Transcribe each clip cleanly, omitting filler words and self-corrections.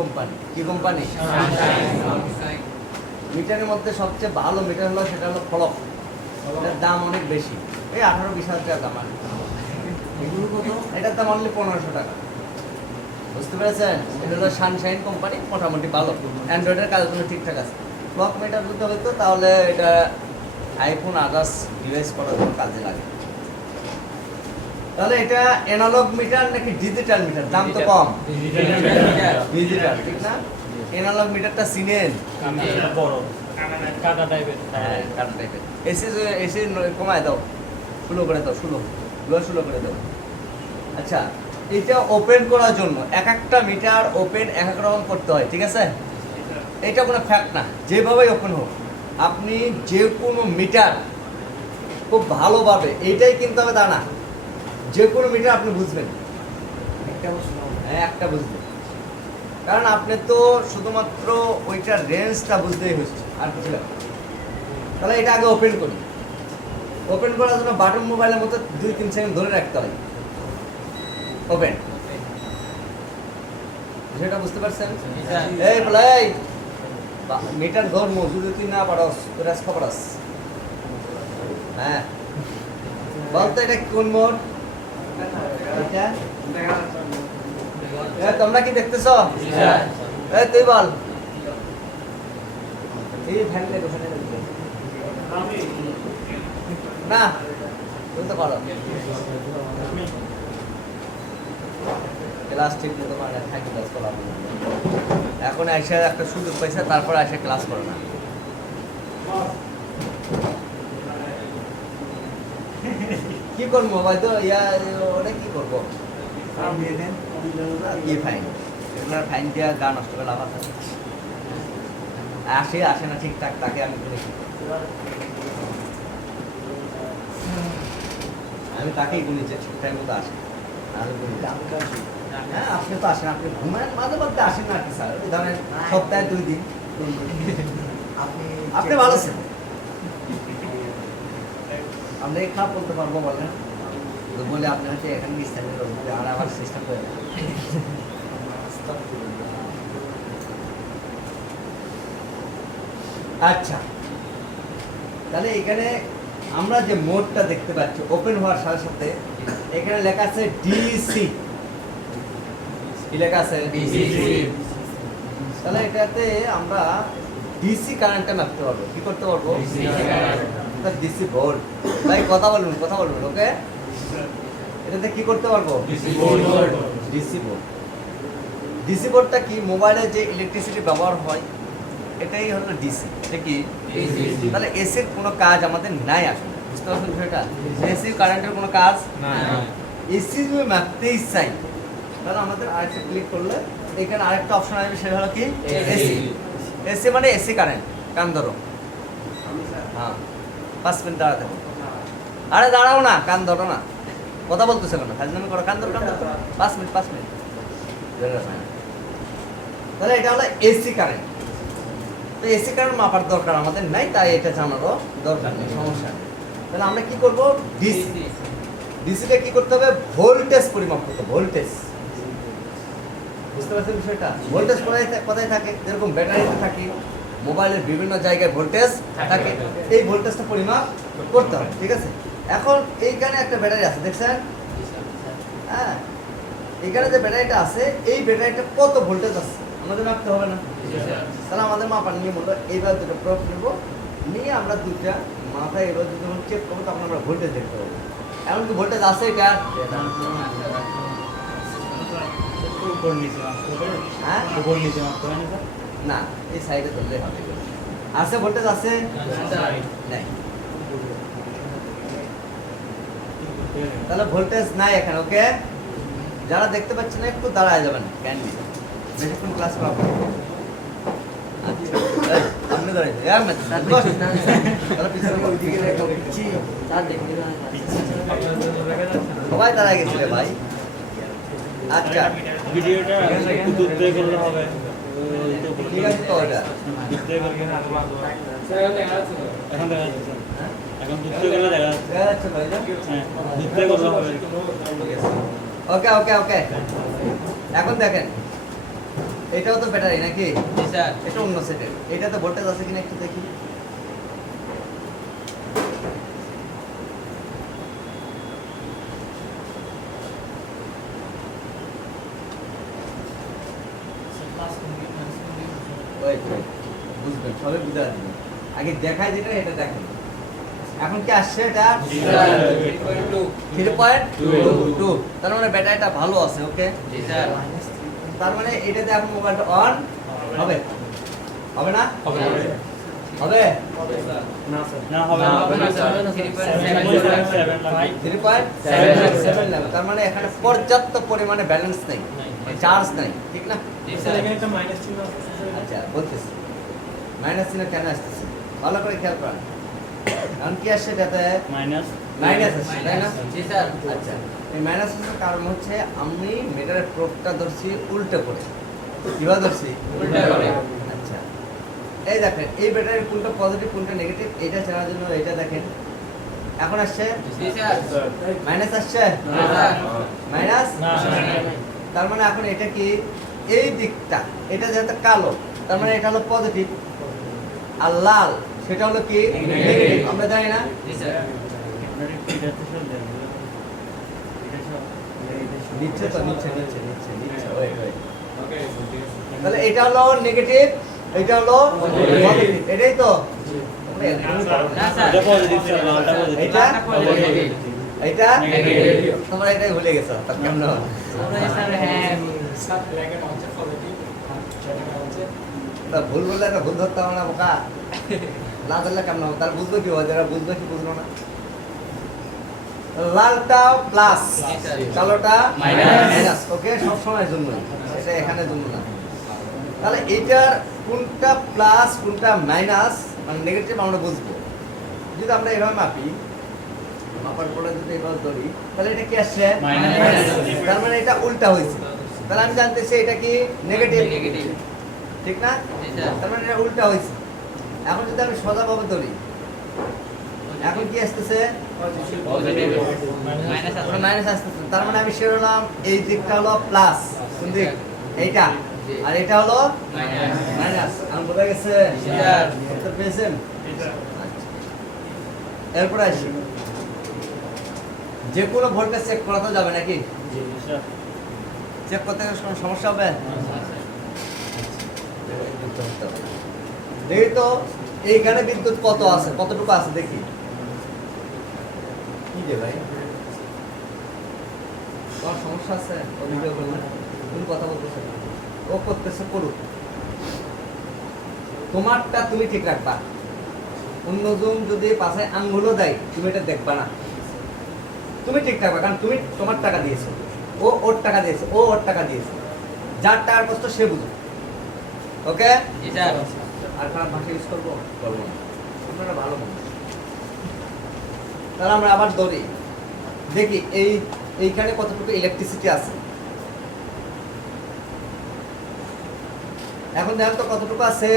Company. কি company? মিটারের মধ্যে সবচেয়ে ভালো মিটার হলো সেটা হলো ফলক। এটার দাম অনেক বেশি, এই 18-20 হাজার টাকা দাম। এটার দাম অনলি 1500 টাকা। বুঝতে পেরেছেন? এটা হলো সানশাইন কোম্পানি, মোটামুটি ভালো, অ্যান্ড্রয়েডের কাজের জন্য ঠিকঠাক আছে। ক্লক মিটার যদি হইতো তাহলে এটা আইফোন আদার্স ডিভাইস করার জন্য কাজে লাগে। তাহলে এটা অ্যানালগ মিটার নাকি ডিজিটাল মিটার? দাম তো কম। ডিজিটাল, ঠিক না? অ্যানালগ মিটারটা চিনেন? বড় কাটা টাইপের। হ্যাঁ, কাটা টাইপের। এসি কমায় দাও, স্লো করে দাও, স্লো করে দাও। আচ্ছা, এটা ওপেন করার জন্য এক একটা মিটার ওপেন এক এক রকম করতে হয়, ঠিক আছে? এটা কোনো ফ্যাক্ট না, যেভাবেই ওপেন হোক আপনি যে কোনো মিটার খুব ভালোভাবে এইটাই কিনতে হবে তা না, যে কোনো মিটার আপনি বুঝবেন। হ্যাঁ, একটা বুঝবেন, কারণ আপনি তো শুধুমাত্র ওইটার রেঞ্জটা বুঝতেই হচ্ছে, আর কিছু না। তাহলে এটা আগে ওপেন করি। ওপেন করার জন্য বাটন মোবাইলের মতো 2-3 সেকেন্ড ধরে রাখতে হয়। ওপেন, সেটা বুঝতে পারছেন? এই বলে মিটার ধর্ম যদি তুই না পারস তোর আজকে পারস। হ্যাঁ, বলতো এটা কোন মোড? তোমরা কি দেখতেছ? এই তুই বল। এই ফ্যান না, তুমি তো করো ক্লাস ঠিক মতো মানে থাকি ক্লাস করা। এখন এসে একটা সুযোগ পাইছে, তারপর এসে ক্লাস করে না। কি করবো ভাই, তো ওটা কি করবো? কি ফাইন? এগুলোর ফাইন দেওয়া গা নষ্ট করে লাভ আছে? আসে না ঠিকঠাক, তাকে আমি দেখি, আমি তাকেই গুলি যে ঠিকঠাক মতো আসে। হ্যাঁ, আপনি তো আসেন, আপনি ঘুমায় মাঝে মধ্যে আসেন না কি স্যার? ধরেন সপ্তাহে 2 দিন আপনি ভালো আছেন। আমরা এই খারাপ বলতে পারবো বলেন? বলে আপনি হচ্ছে এখানে স্থানীয় লোক আর আবার চেষ্টা করে। আচ্ছা, তাহলে এখানে আমরা যে মোডটা দেখতে পাচ্ছি ওপেন হওয়ার সাথে সাথে এখানে লেখা আছে ডিসি। কি লেখা আছে? ডিসি। তাহলে এটাতে আমরা ডিসি কারেন্টটা মাপতে পারবো। কি করতে পারবো? DC volt. ভাই কথা বলুন, ওকে? এটাতে কি করতে পারবো? DC volt. ডিসি ভোল্টটা কি? মোবাইলে যে ইলেকট্রিসিটি ব্যবহার হয় এটাই হলো ডিসি। এটা কি? তাহলে এসির কোনো কাজ আমাদের নাই আসলে। বুঝতে পারছেন বিষয়টা? এসি কারেন্টের কোনো কাজ নাই। এসি যদি মাপতেই চাই তাহলে আমাদের আরেকটা ক্লিক করলে এখানে আরেকটা অপশন আসবে, সেটা হলো কি? এসি। এসি মানে এসি কারেন্ট। কান ধরো। হ্যাঁ, 5 মিনিট দাঁড়াতে হবে। আরে দাঁড়াও না, কান ধরো না, কথা বলতেছে কেন? ফাজলামি করো, কান ধরো। 5 মিনিট। তাহলে এটা হলো এসি কারেন্ট। তো এসি কারেন্ট মাপার দরকার আমাদের নাই, তাই এটা জানারও দরকার নেই, সমস্যা নেই। তাহলে আমরা কি করব? ডিসি। ডিসিতে কি করতে হবে? ভোল্টেজ পরিমাপ করতে হবে। ভোল্টেজ, বুঝতে পারছেন বিষয়টা? ভোল্টেজ কোথায় থাকে? যেরকম ব্যাটারিতে থাকে, মোবাইলের বিভিন্ন জায়গায় ভোল্টেজ থাকে, এই ভোল্টেজটা পরিমাপ করতে হবে, ঠিক আছে? এখন এইখানে একটা ব্যাটারি আছে, দেখছেন? হ্যাঁ, এখানে যে ব্যাটারিটা আছে, এই ব্যাটারিটা কত ভোল্টেজ আছে আমাদের মাপতে হবে না? তাহলে আমাদের মাপার নিয়ম হলো এইবার দুটো প্রব নেব, নিয়ে আমরা দুটা মাথায় এবার যখন চেক করবো তখন আমরা ভোল্টেজ দেখতে পাবো। এমনকি ভোল্টেজ আছে এটা? হ্যাঁ, না, এই সাইডে ধরলে হবে। আছে ভোল্টেজ আছে? নাই। তাহলে ভোল্টেজ নাই এখানে, ওকে? যারা দেখতে পাচ্ছেন একটু দাঁড়ায় যাবেন, ক্যান্ডি বেশিক্ষণ ক্লাস করা হবে। আপনি দাঁড়াই সবাই দাঁড়ায় গেছিলে ভাই। আচ্ছা, ভিডিওটা একটু দূর থেকে করলে হবে। ঠিক আছে তো, ওটা এখন দেখা যাচ্ছে, এখন দূর থেকে গেলে দেখা যাচ্ছে ভাই। হ্যাঁ, দূর থেকে করলে হবে। ওকে, এখন দেখেন এটাও তো ব্যাটারি নাকি? জি স্যার। এটা অন্য সেটের। এটাতে ভোল্টেজ আছে কিনা একটু দেখি। ওয়েট ওয়েট, বুঝবেন, সবাই বুঝে আসবেন। আগে দেখায় যেটা এটা দেখেন। এখন কি আসছে এটা? জি স্যার। 3.2 3.2। তার মানে ব্যাটারিটা ভালো আছে, ওকে? জি স্যার। তার মানে এটাতে এখন মোবাইলটা অন হবে। হবে না? হবে। হবে? না হবে না, না। হবে না স্যার। 3.7 3.7 লাগবে। তার মানে এখানে পর্যাপ্ত পরিমাণে ব্যালেন্স নেই, চার্জ নাই, ঠিক না? জি স্যার। আচ্ছা, বলতেছি মাইনাস চিহ্ন কেন আসতেছে ভালো করে খেয়াল করেন। কারণ কি আসছে এটাতে? মাইনাস মাইনাস আসছে, তাই না? জি স্যার। আচ্ছা, এই মাইনাস আসার কারণ হচ্ছে আমি মিটারের প্রোবটা ধরছি উল্টো করে। কিভাবে ধরছি? উল্টা করে। আচ্ছা, এই দেখেন এই ব্যাটারির কোনটা পজিটিভ কোনটা নেগেটিভ এটা জানার জন্য এটা দেখেন। এখন আসছে জি স্যার। মাইনাস আসছে, না স্যার। মাইনাস। না। তার মানে এখন এটা কি এই দিকটা এটা যেহেতু কালো তার মানে এটা হলো পজিটিভ, আর লাল সেটা হলো কি নেগেটিভ। আমরা জানি না? জি স্যার। নিচ্ছে তো, নিচ্ছে নিচ্ছে নিচ্ছে নিচ্ছে, ওই ওই। তাহলে এটা হলো নেগেটিভ, এটা হলো পজিটিভ, এটাই তো? না স্যার। এটা পজিটিভ ছিল, এটা পজিটিভ। এটা পজিটিভ। এটা নেগেটিভ। তোমরা এটাই ভুলে গেছো, তার কেমন হবে? আমরা স্যার হ্যাঁ তা ভুল বললে একটা ভুল ধরতে হবে না বোকা, না ধরলে কেমন হবে? তার বুঝলো কি হয়, যারা বুঝলো কি বুঝলো না? লালটা প্লাস, জি স্যার। কালোটা মাইনাস। মাইনাস, ওকে? সব সময়ের জন্য, এটা এখানের জন্য না। তাহলে এটার কোনটা প্লাস কোনটা মাইনাস মানে নেগেটিভ আমরা বুঝবো যদি আমরা এভাবে মাপি। মাপার পরে যদি এভাবে ধরি তাহলে এটা কি আসছে? মাইনাস। তার মানে এটা উল্টা হয়েছে। তাহলে আমি জানতেছি এটা কি নেগেটিভ, নেগেটিভ। ঠিক না? জি স্যার। তার মানে এটা উল্টা হয়েছে। এখন যদি আমি সোজাভাবে ধরি এখন কি আসতেছে? পজিটিভ। মাইনাস আছে। মাইনাস আসতেছে। তার মানে আমি শিরোনাম এই দিকটা হলো প্লাস, কোন দিক? এইটা। আর এটা হলো মাইনাস। মাইনাস। আমি বোঝা গেছে? জি স্যার। উত্তর পেয়েছেন? আচ্ছা। এরপরে আসি, যে কোনো ভোল্টেজ চেক করা তো যাবে নাকি? চেক করতে গেলে কোনো সমস্যা হবে? দেখি তো এইখানে বিদ্যুৎ কত আছে, কতটুকু আছে দেখি। কি রে ভাই, তোমার সমস্যা আছে? ও ভিডিও করলে তুমি কথা বলতেছো, ও করতেছে করুক, তোমারটা তুমি ঠিক রাখবা। অন্যজন যদি পাশে আঙ্গুলও দেয় তুমি এটা দেখবা না, তুমি ঠিক থাকবা, কারণ তুমি তোমার টাকা দিয়েছো, ও ওর টাকা দিয়েছে, ও ওর টাকা দিয়েছে, যার টাকার কষ্ট সে বুঝবে, ওকে? জি স্যার। আর খারাপ ভাষা ইউজ করবো করবো না, আপনারা ভালো মানুষ। তাহলে আমরা আবার ধরি, দেখি এইখানে কতটুকু ইলেকট্রিসিটি আছে। এখন দেখেন তো কতটুকু আছে।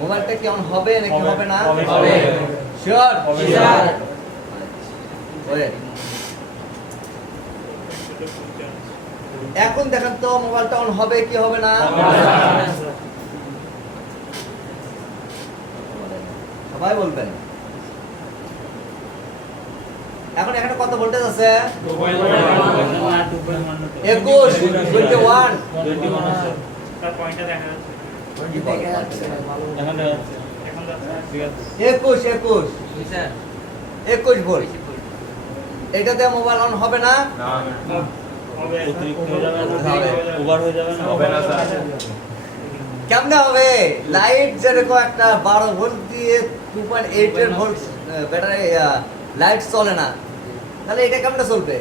মোবাইলটা কি অন হবে নাকি হবে না? হবে। শিওর? জি স্যার। এখন দেখেন তো মোবাইলটা অন হবে কি হবে না? সবাই বলবেন। এখন এখানে কত ভোল্টেজ আছে? 21, 21। এখন ঠিক আছে। 21 জি স্যার। 21 ভোল্ট। এটাতে মোবাইল অন হবে না? অতিরিক্ত হয়ে যাবে না? ওভার হয়ে যাবে না? হবে না স্যার। কেমনে হবে? লাইট যেরকম একটা 12 ভোল্ট দিয়ে 2.8 এর ভোল্ট ব্যাটারি লাইট চলে না, তাহলে এটা কেমনে চলবে?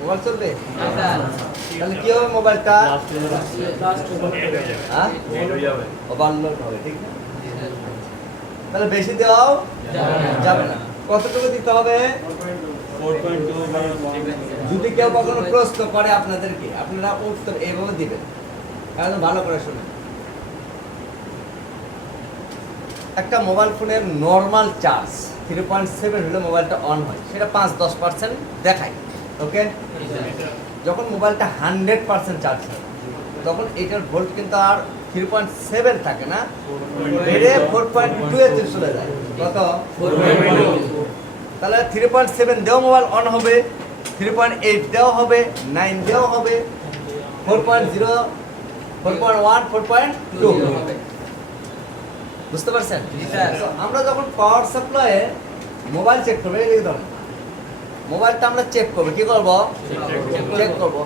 মোবাইল চলবে? না স্যার। তাহলে কি হবে মোবাইলটা? হ্যাঁ, নেট হয়ে যাবে। ওভারলোড হবে, ঠিক না? জি স্যার। তাহলে বেশি দেওয়াও যাবে না। যাবে না। কতটুকু দিতে হবে? 4.2 যদি কেউ কখনো প্রশ্ন করে আপনাদেরকে, আপনারা উত্তর এইভাবে দিবেন, কারণ ভালো করে শুনুন। একটা মোবাইল ফোনের নর্মাল চার্জ 3.7 হলে মোবাইলটা অন হয়, সেটা 5-10% দেখায়, ওকে? জি স্যার। যখন মোবাইলটা 100% চার্জ হয় তখন এটার ভোল্ট কিন্তু আর 3.7 থাকে না, বেড়ে 4.2 এ চলে যায়। কত? 4.2 তাহলে 3.7 দেও মোবাইল অন হবে, 3.8 দেও হবে, 9 দেও হবে, 4.0, 4.1, 4.2 হবে। বুঝতে পারছেন? জি, স্যার। তো আমরা যখন পাওয়ার সাপ্লাইয়ে মোবাইল চেক করবো, এই ধরুন মোবাইলটা আমরা চেক করবো, কি করবো? চেক করব।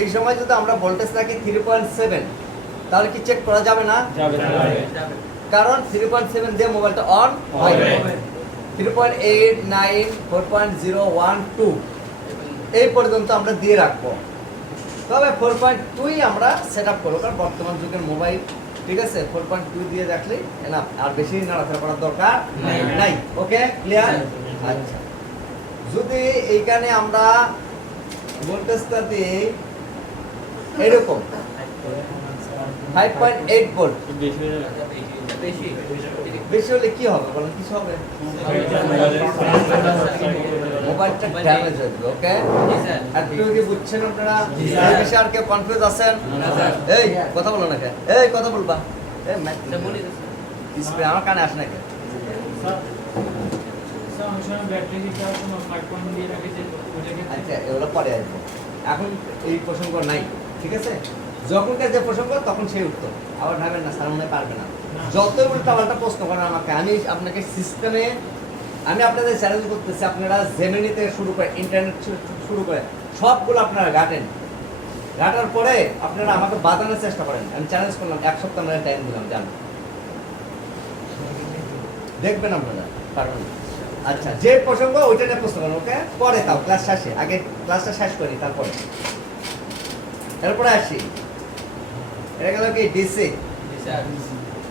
এই সময় যদি আমরা ভোল্টেজ রাখি 3.7, তাহলে কি চেক করা যাবে না? যাবে যাবে। কারণ 3.7 দিয়ে মোবাইলটা অন হয়। হবে। 3.8, 9, 4.0, 1, 2 এই পর্যন্ত আমরা দিয়ে রাখবো। তবে 4.2 আমরা সেট আপ করবো, কারণ বর্তমান যুগের মোবাইল, ঠিক আছে, 4.2 দিয়ে রাখলেই এনাফ, আর বেশি নাড়াচাড়া করার দরকার নাই। ওকে, ক্লিয়ার? আচ্ছা, যদি এইখানে আমরা ভোল্টেজটা দিই এরকম 5.8 ভোল্ট, বেশি হয়ে যাবে। বেশি। বেশি হলে কি হবে বলেন? কিছু হবে? মোবাইলটা ড্যামেজ হয়ে যাবে। ওকে, জি, স্যার। একটু কি বুঝছেন আপনারা? জি, এই স্যার। বিষয়ে আর কেউ কনফিউজ আছেন? না, স্যার। এই কথা বলো না কে? এই কথা বলবা? এই এটা বলি তো, স্যার। ডিসপ্লে আমার কানে আসে না কে? আচ্ছা, এগুলো পরে আসবো, এখন এই প্রসঙ্গ নাই, ঠিক আছে? যখনকার যে প্রসঙ্গ তখন সেই উত্তর, আবার ভাবেন না স্যার মনে হয় পারবে না। যতই উল্টা পাল্টা প্রশ্ন করেন আমাকে, আমি আপনাকে সিস্টেমে, আমি আপনাদের চ্যালেঞ্জ করতেছি, আপনারা জেমিনি থেকে শুরু করে ইন্টারনেট শুরু করে সবগুলো আপনারা ঘাটেন, ঘাটার পরে আপনারা আমাকে বাঁধানোর চেষ্টা করেন। আমি চ্যালেঞ্জ করলাম, 1 সপ্তাহ আমরা টাইম দিলাম, জান দেখবেন আপনারা পারবেন। আচ্ছা, যে প্রসঙ্গ ওইটা নিয়ে প্রশ্ন করেন, ওকে? পরে তাও ক্লাস শেষে, আগে ক্লাসটা শেষ করি তারপরে, এরপরে আসি। এটা গেল কি ডিসি। জি, স্যার।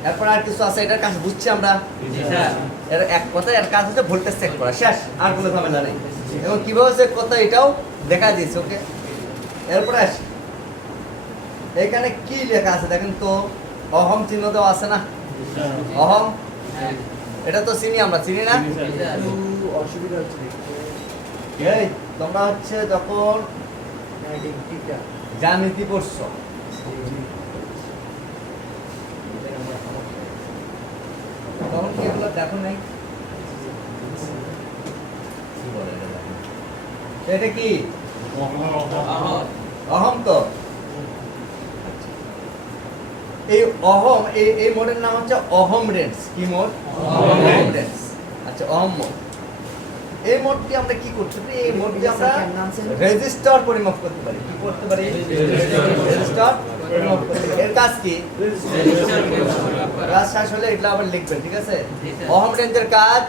এরপর আর কিছু আছে, এটার কাজ বুঝছি আমরা। জি, স্যার। এর এক কথা, এর কাজ হচ্ছে ভোল্টেজ চেক করা, শেষ, আর কোনো ঝামেলা নেই। এবং কিভাবে চেক করতে হয় এটাও দেখা দিয়েছে। ওকে, এরপরে আসি। এখানে কি লেখা আছে দেখেন তো, অহম চিহ্ন দেওয়া আছে না? অহম, হ্যাঁ। এটা তো চিনি, আমরা চিনি না? জি, স্যার। অসুবিধা হচ্ছে এই তোমরা হচ্ছে যখন জ্যামিতি পড়ছো, তখন কি এগুলো দেখো নাই? কি বলে এটা দেখো। এটা কি অহর। অহম? তো এই অহম, এই মোডের নাম হচ্ছে অহম রেঞ্জ। কি মোড? অহম রেঞ্জ। আচ্ছা, অহম মোড। এই মোডটি আমরা কি করতে পারি? এই মোডটি আমরা রেজিস্টার পরিমাপ করতে পারি। কি করতে পারি? রেজিস্টার পরিমাপ করতে পারি। এর কাজ কি? ক্লাস শেষ হলে এগুলো আবার লিখবেন, ঠিক আছে? জি, স্যার। অহম রেঞ্জের কাজ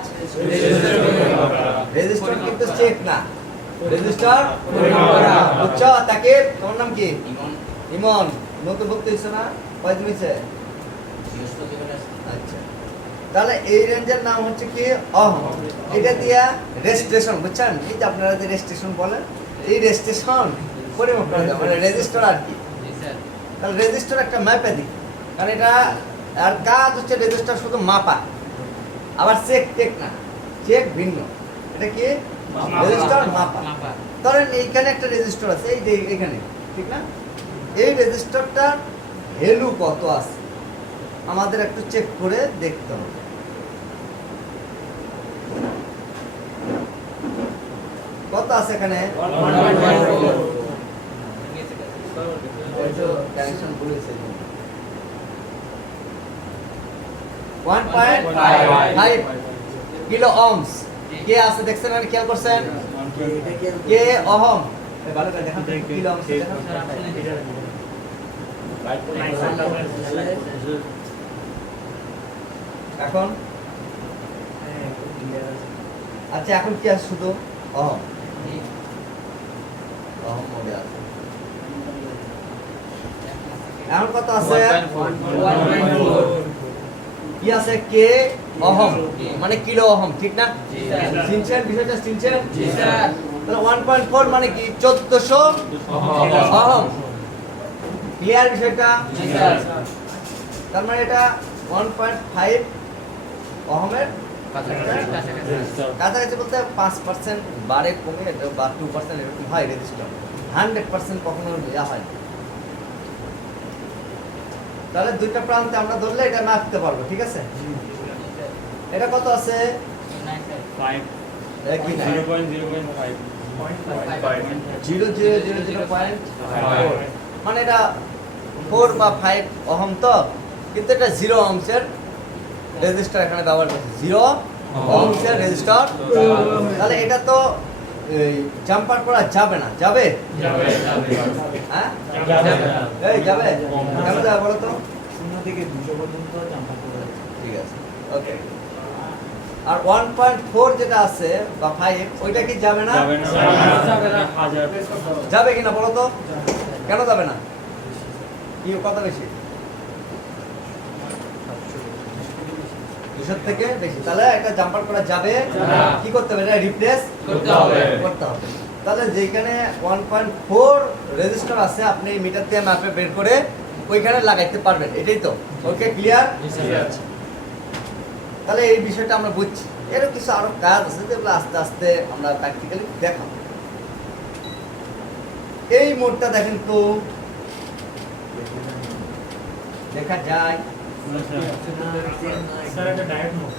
রেজিস্টার, কিন্তু চেক না, রেজিস্টার বুঝছো? তাকে তোমার নাম কি? ইমন। নতুন ভর্তি হয়েছে না? কয়দিন হয়েছে? আচ্ছা, তাহলে এই রেঞ্জের নাম হচ্ছে কি? অহম। এটা দিয়া রেজিস্ট্রেশন, বুঝছেন? এই যে আপনারা যে রেজিস্ট্রেশন বলেন, এই রেজিস্ট্রেশন পরিমাপ করা যায়, মানে রেজিস্টার আর কি। জি, স্যার। তাহলে রেজিস্টার একটা ম্যাপাধিক, কারণ এটা আর কাজ হচ্ছে রেজিস্টার শুধু মাপা, আবার চেক টেক না, চেক ভিন্ন। এটা কি? রেজিস্টার মাপা। মাপা। ধরেন এইখানে একটা রেজিস্টার আছে, এই যে এখানে, ঠিক না? এই রেজিস্টারটার ভ্যালু কত আছে আমাদের একটু চেক করে দেখতে হবে। কত আছে এখানে? 1.4 ওই যে কানেকশন বলেছে 1.5 কিলো ওহমস। কে আছে দেখছেন আর খেয়াল করছেন? কে ওহম? এই ভালো করে দেখেন তো, কিলো ওহমস দেখেন। স্যার, আপনি এখন আচ্ছা, এখন কি আছে? শুধু অহম, অহম মোডে আছে। এখন কত আছে? 1.4 কি আছে? কে অহম, মানে কিলো অহম, ঠিক না? জি, স্যার। চিনছেন বিষয়টা? চিনছেন? জি, স্যার। তাহলে 1.4 মানে কি? 1400 অহম। ক্লিয়ার বিষয়টা? জি, স্যার। তার মানে এটা 1.5 অহমের কাছাকাছি, বলতে 5% বাড়ে কমে বা 2% এরকম হয় রেজিস্টার। 100% কখনো দেওয়া হয় না। তাহলে দুইটা প্রান্তে আমরা ধরলে এটা মাপতে পারবো, ঠিক আছে? এটা কত আছে? 5 কি না? 0.0.5 0.000.4 মানে এটা 4 বা 5 ওহম তো, কিন্তু এটা 0 ওহমসের রেজিস্টার এখানে ব্যবহার করছে, 0 ওহমসের রেজিস্টার। তাহলে এটা তো এই জাম্পার করা যাবে না, যাবে? হ্যাঁ এই যাবে, কেন যাবে বলো তো? 0 থেকে 200 পর্যন্ত জাম্পার করা যায়। ঠিক আছে, ওকে। আর 1.4 যেটা আছে বা 5 ওইটা কি যাবে না? যাবে না। যাবে কিনা বলো তো? কেন যাবে না? কি কত বেশি? 200 থেকে বেশি। তাহলে একটা জাম্পার করা যাবে না। কি করতে হবে? এটা রিপ্লেস করতে হবে। করতে হবে। তাহলে যেখানে 1.4 রেজিস্টার আছে আপনি মিটার দিয়ে মাপে বের করে ওইখানে লাগাইতে পারবেন, এটাই তো? ওকে, ক্লিয়ার? তাহলে এই বিষয়টা আমরা বুঝছি। এরও কিছু আরো কাজ আছে যেগুলো আস্তে আস্তে আমরা প্র্যাকটিক্যালি দেখাবো। এই মোডটা দেখেন তো, দেখা যায় স্যার এটা ডায়েট মোড।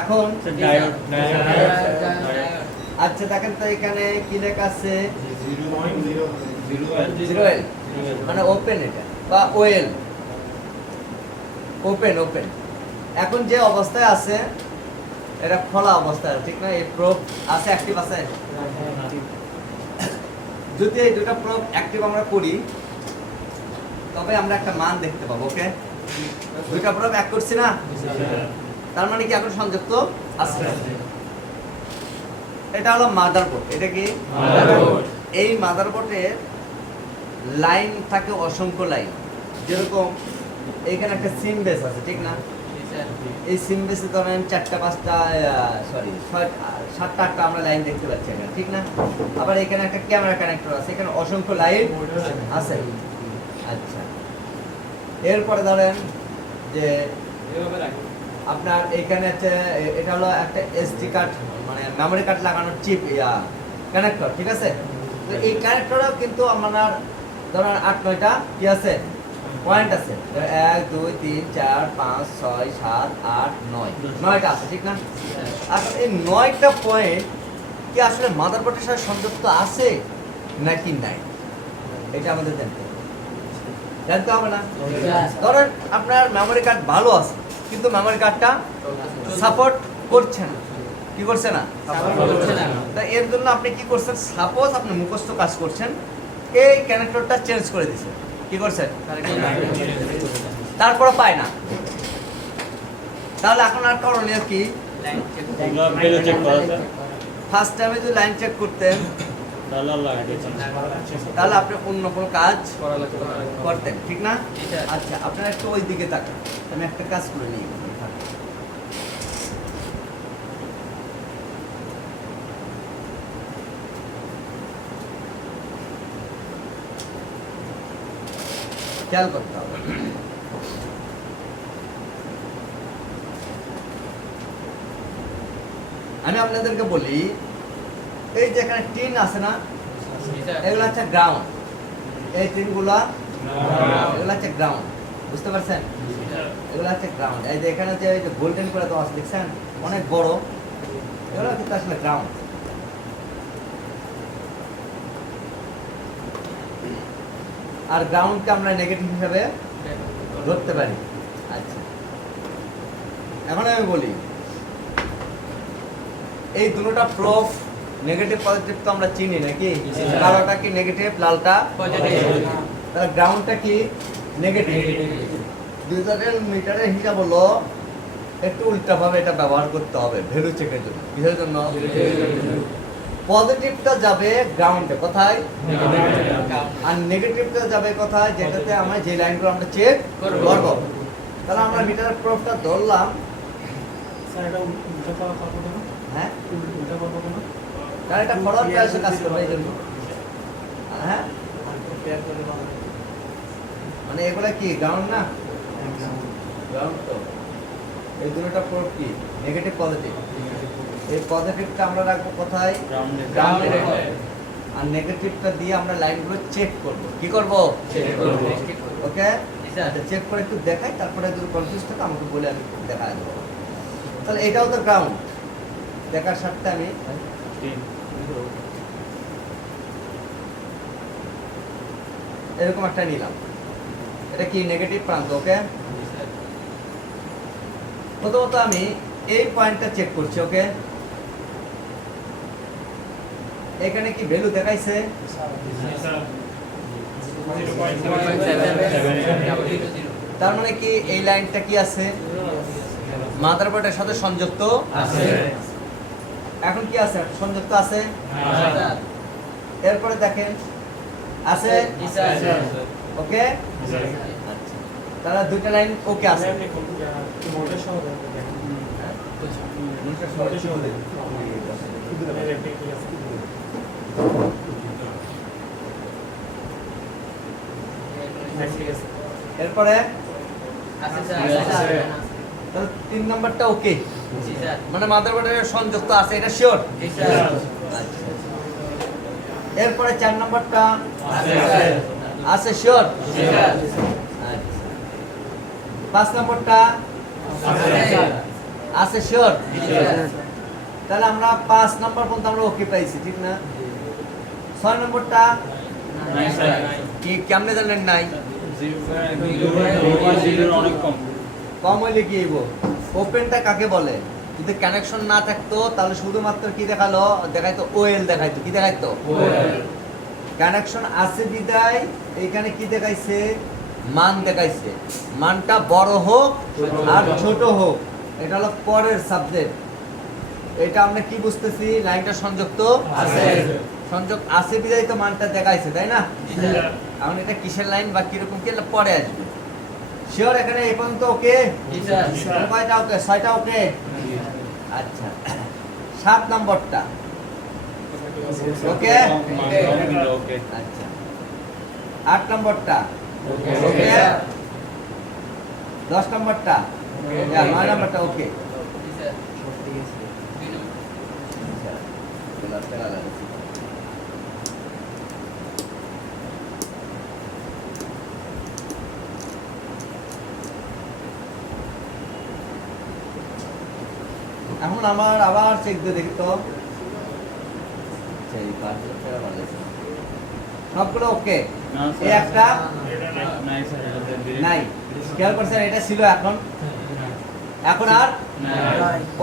এখন। ডায়োড আচ্ছা দেখেন তো এখানে কি লেখা আছে? 0.0 0L মানে ওপেন, এটা বা ওএল, ওপেন ওপেন। এখন যে অবস্থায় আছে এটা খোলা অবস্থায়, ঠিক না? এই প্রোব আছে, অ্যাক্টিভ আছে। যদি এই দুটো প্রোব অ্যাক্টিভ আমরা করি তবে আমরা একটা মান দেখতে পাবো, ওকে? দুইটা প্রোব এক করছি না, তার মানে কি এখন সংযুক্ত আছে। এটা হলো মাদারবোর্ড। এটা কি মাদারবোর্ড। এই মাদারবোর্ডের লাইন থাকে অসংখ্য লাইন, যেরকম এইখানে একটা সিম বেস আছে, ঠিক না? এই সিম বেসে ধরেন 4টা 5টা সরি 7টা 8টা আমরা লাইন দেখতে পাচ্ছি এখানে, ঠিক না? আবার এখানে একটা ক্যামেরা কানেক্টর আছে, এখানে অসংখ্য লাইন আছে। আচ্ছা, এরপরে ধরেন যে আপনার এখানে আছে, এটা হলো একটা এসডি কার্ড মানে মেমরি কার্ড লাগানোর চিপ কানেক্টর, ঠিক আছে? তো এই কানেক্টরও কিন্তু আপনার ধরেন 8-9টা কি আছে, পয়েন্ট আছে। 1 2 3 4 5 6 7 8 9 9টা আছে, ঠিক না? আসলে এই 9টা পয়েন্ট কি আসলে মাদারবোর্ডের সাথে সংযুক্ত আছে নাকি নাই, এটা আমাদের জানতে হবে না? ধরেন আপনার মেমরি কার্ড ভালো আছে কিন্তু মেমরি কার্ডটা সাপোর্ট করছে না, কি করছে না? তা এর জন্য আপনি কি করছেন? সাপোজ আপনি মুখস্থ কাজ করছেন, এই কানেক্টরটা চেঞ্জ করে দিয়েছেন, কি করছেন? তারপরে পায় না, তাহলে এখন আর করণীয় কি? চেক করা যায় ফার্স্ট টাইমে যদি লাইন চেক করতেন তাহলে আল্লাহ হাফেজ। তাহলে আপনি অন্য কোনো কাজ করতেন, ঠিক না? আচ্ছা, আপনারা একটু ওই দিকে তাকান, আমি একটা কাজ করে নিই। খেয়াল করতে হবে। আমি আপনাদেরকে বলি, এই যে এখানে টিন আছে না, এগুলো হচ্ছে গ্রাউন্ড। এই টিনগুলা এগুলো হচ্ছে গ্রাউন্ড, বুঝতে পারছেন? এগুলো হচ্ছে গ্রাউন্ড। এই যে এখানে যে গোল্ডেন করে দেওয়া আছে দেখছেন, অনেক বড়, এগুলো কিন্তু আসলে গ্রাউন্ড। আর গ্রাউন্ডকে আমরা নেগেটিভ হিসাবে ধরতে পারি। আচ্ছা, এখন আমি বলি এই দুটোটা প্রুফ নেগেটিভ পজিটিভ তো আমরা চিনি নাকি? কালোটা কি নেগেটিভ, লালটা পজিটিভ। তাহলে গ্রাউন্ডটা কি নেগেটিভ। ডিজিটাল মিটারের হিসাব হলো একটু উল্টাভাবে এটা ব্যবহার করতে হবে ভ্যালু চেকের জন্য। কিসের জন্য? পজিটিভটা যাবে গ্রাউন্ডে, কোথায়? আর নেগেটিভটা যাবে কোথায়? যেটাতে আমরা যে লাইনগুলো আমরা চেক করব। তাহলে আমরা মিটারের প্রুফটা ধরলাম। স্যার এটা উল্টা পাবো কেন? হ্যাঁ, উল্টা পাবো কেন? কারণ এটা ফরওয়ার্ড ক্লাসে কাজ করবে এই জন্য। হ্যাঁ, মানে এগুলা কি গ্রাউন্ড না? গ্রাউন্ড তো। এই দুটোটা প্রুফ কি নেগেটিভ পজিটিভ। এই পজিটিভটা আমরা রাখবো কোথায়? গ্রাউন্ডে। গ্রাউন্ডে। আর নেগেটিভটা দিয়ে আমরা লাইনগুলো চেক করব। কি করব? ওকে, আচ্ছা চেক করে একটু দেখাই, তারপরে যদি কনফিউজ থাকে আমাকে বলে আমি দেখায় দেবো। তাহলে এটাও তো গ্রাউন্ড, দেখার সাথে আমি এরকম একটা নিলাম, এটা কি নেগেটিভ প্রান্ত। ওকে, প্রথমত আমি এই পয়েন্টটা চেক করছি। ওকে, এখানে কি ভ্যালু দেখাইছে? তার মানে কি এই লাইনটা কি আছে? মাদারবোর্ডের সাথে সংযুক্ত আছে। এখন কি আছে? সংযুক্ত আছে। এরপরে দেখেন আছে। ওকে, তারা দুইটা লাইন ওকে আছে। মোটর সহ দেখেন। মোটর সহ দেখেন। এরপরে তাহলে 3 নাম্বারটা ওকে, মানে মাদারবোর্ডের সংযুক্ত আছে, এটা শিওর। এরপরে 4 নাম্বারটা আছে, শিওর। 5 নাম্বারটা আছে, শিওর। তাহলে আমরা 5 নাম্বার পর্যন্ত আমরা ওকে পাইছি, ঠিক না? 6 নাম্বারটা কি কেমনে জানলেন? নাই, অনেক কম। কম হইলে কি হইব? ওপেনটা কাকে বলে? যদি কানেকশন না থাকতো তাহলে শুধুমাত্র কি দেখালো? দেখাইতো ওএল, দেখাইতো কি দেখাইতো? কানেকশন আছে বিদায় এইখানে কি দেখাইছে? মান দেখাইছে। মানটা বড় হোক আর ছোট হোক, এটা হলো পরের সাবজেক্ট। এটা আমরা কি বুঝতেছি? লাইনটা সংযুক্ত আছে, সংযোগ আছে বিদায় তো মানটা দেখাইছে, তাই না? এখন এটা কিসের লাইন বা কিরকম কি পরে আসবে। শিওর? এখানে এই পর্যন্ত ওকে? কয়টা ওকে? 6টা ওকে। আচ্ছা, 7 নম্বরটা ওকে। আচ্ছা, 8 নম্বরটা ওকে। 10 নম্বরটা, 9 নম্বরটা ওকে। এখন আমার আবার চেক দিয়ে দেখি তো, সবগুলো ওকে। এই একটা নাই, খেয়াল করছেন? এটা ছিল, এখন এখন আর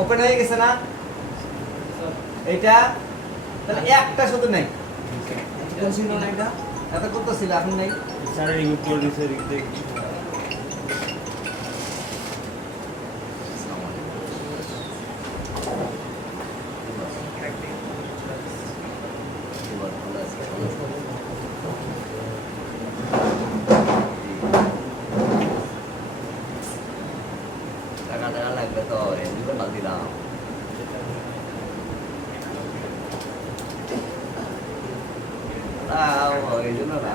ওপেন হয়ে গেছে না এইটা? তাহলে একটা শুধু নেই, ছিল না এটা, এতক্ষণ তো ছিল, এখন নেই। টাকা লাগবে তো, এদিকে বাদ দিলাম। এই জন্য না,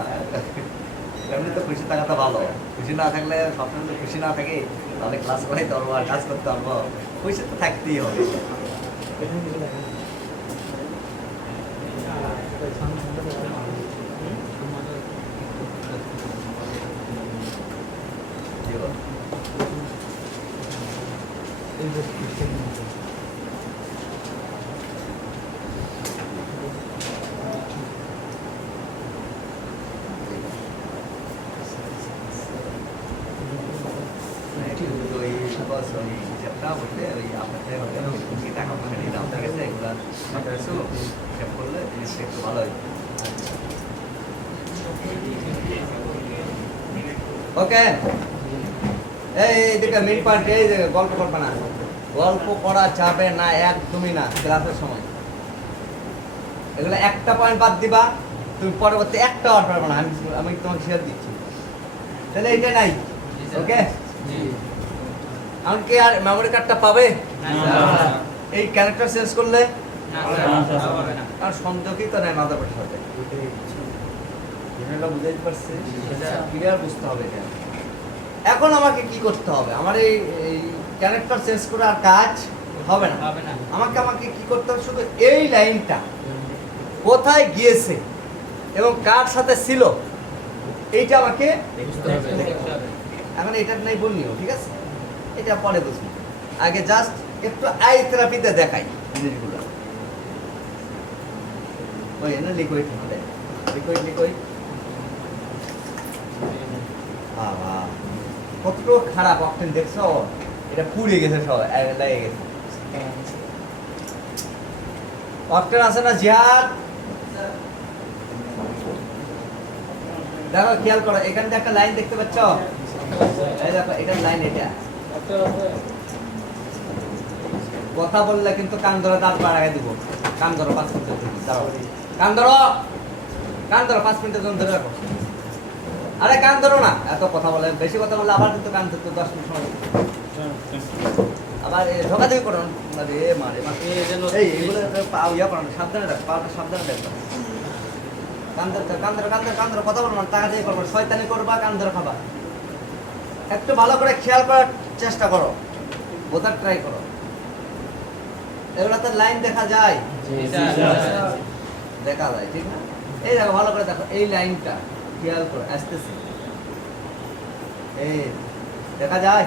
এমনি তো খুশি থাকাটা ভালো। খুশি না থাকলে, সবসময় তো খুশি না থাকে তাহলে ক্লাস করাইতে পারবো আর কাজ করতে পারবো। খুশি তো থাকতেই হবে। ওকে, এই দিকে মেন পয়েন্ট, এই যে গল্প করবে না, গল্প করা যাবে না, একদমই না ক্লাসের সময়। এগুলো একটা পয়েন্ট বাদ দিবা, তুমি পরবর্তী একটা আর পারবে না, আমি তোমাকে শেয়ার দিচ্ছি। তাহলে এইটা নাই, ওকে। এমনকি আর মেমোরি কার্ডটা পাবে এই ক্যারেক্টার চেঞ্জ করলে, আর সংযোগই তো নাই মাদারবোর্ডের সাথে। এটা বুঝাইতে পারছি, ক্লিয়ার বুঝতে হবে এটা। এখন আমাকে কি করতে হবে? আমার এই ক্যারেক্টার চেঞ্জ করে আর কাজ হবে না। আমাকে কি করতে হবে? শুধু এই লাইনটা, কোথায় গিয়েছে এবং কার সাথে ছিল এইটা আমাকে বুঝতে হবে। এখন এটা নাই বলনিও, ঠিক আছে, এটা পরে বুঝবো, আগে জাস্ট একটু আই থেরাপিতে দেখাই জিনিসগুলো। ওই না লিকুইড হবে, লিকুইড বাবা কতটুকু খারাপ অকটেন দেখছো, এটা পুড়ে গেছে, সব লেগে গেছে। অকটেন আছে না জিহাদ, দেখো খেয়াল করো, এখান থেকে একটা লাইন দেখতে পাচ্ছ, এই দেখো এখানে লাইন, এটা কথা বললে কিন্তু কান ধরে দাঁত বাড়াই দিব, কান ধরো 5 মিনিটের জন্য, দাঁড়াও, কান ধরো 5 মিনিটের জন্য ধরে রাখো। আরে কান ধরো না, এত কথা বলে, বেশি কথা বললে আবার কিন্তু কান ধরতে 10 মিনিট সময় লাগবে। আবার ধোকা দিয়ে করো না রে, মারে এই এগুলো পাও ইয়া করো না, সাবধানে রাখ, পাওটা সাবধানে রাখো। কান ধরো, কথা বলবো না, টাকা দিয়ে করবো, শয়তানি করবা, কান ধরে খাবা। একটু ভালো করে খেয়াল করার চেষ্টা করো, বোঝার ট্রাই করো। এগুলোতে লাইন দেখা যায়, দেখা যায়, ঠিক না? এই দেখো ভালো করে দেখো, এই লাইনটা খেয়াল করো, আসতেছে, এই দেখা যায়।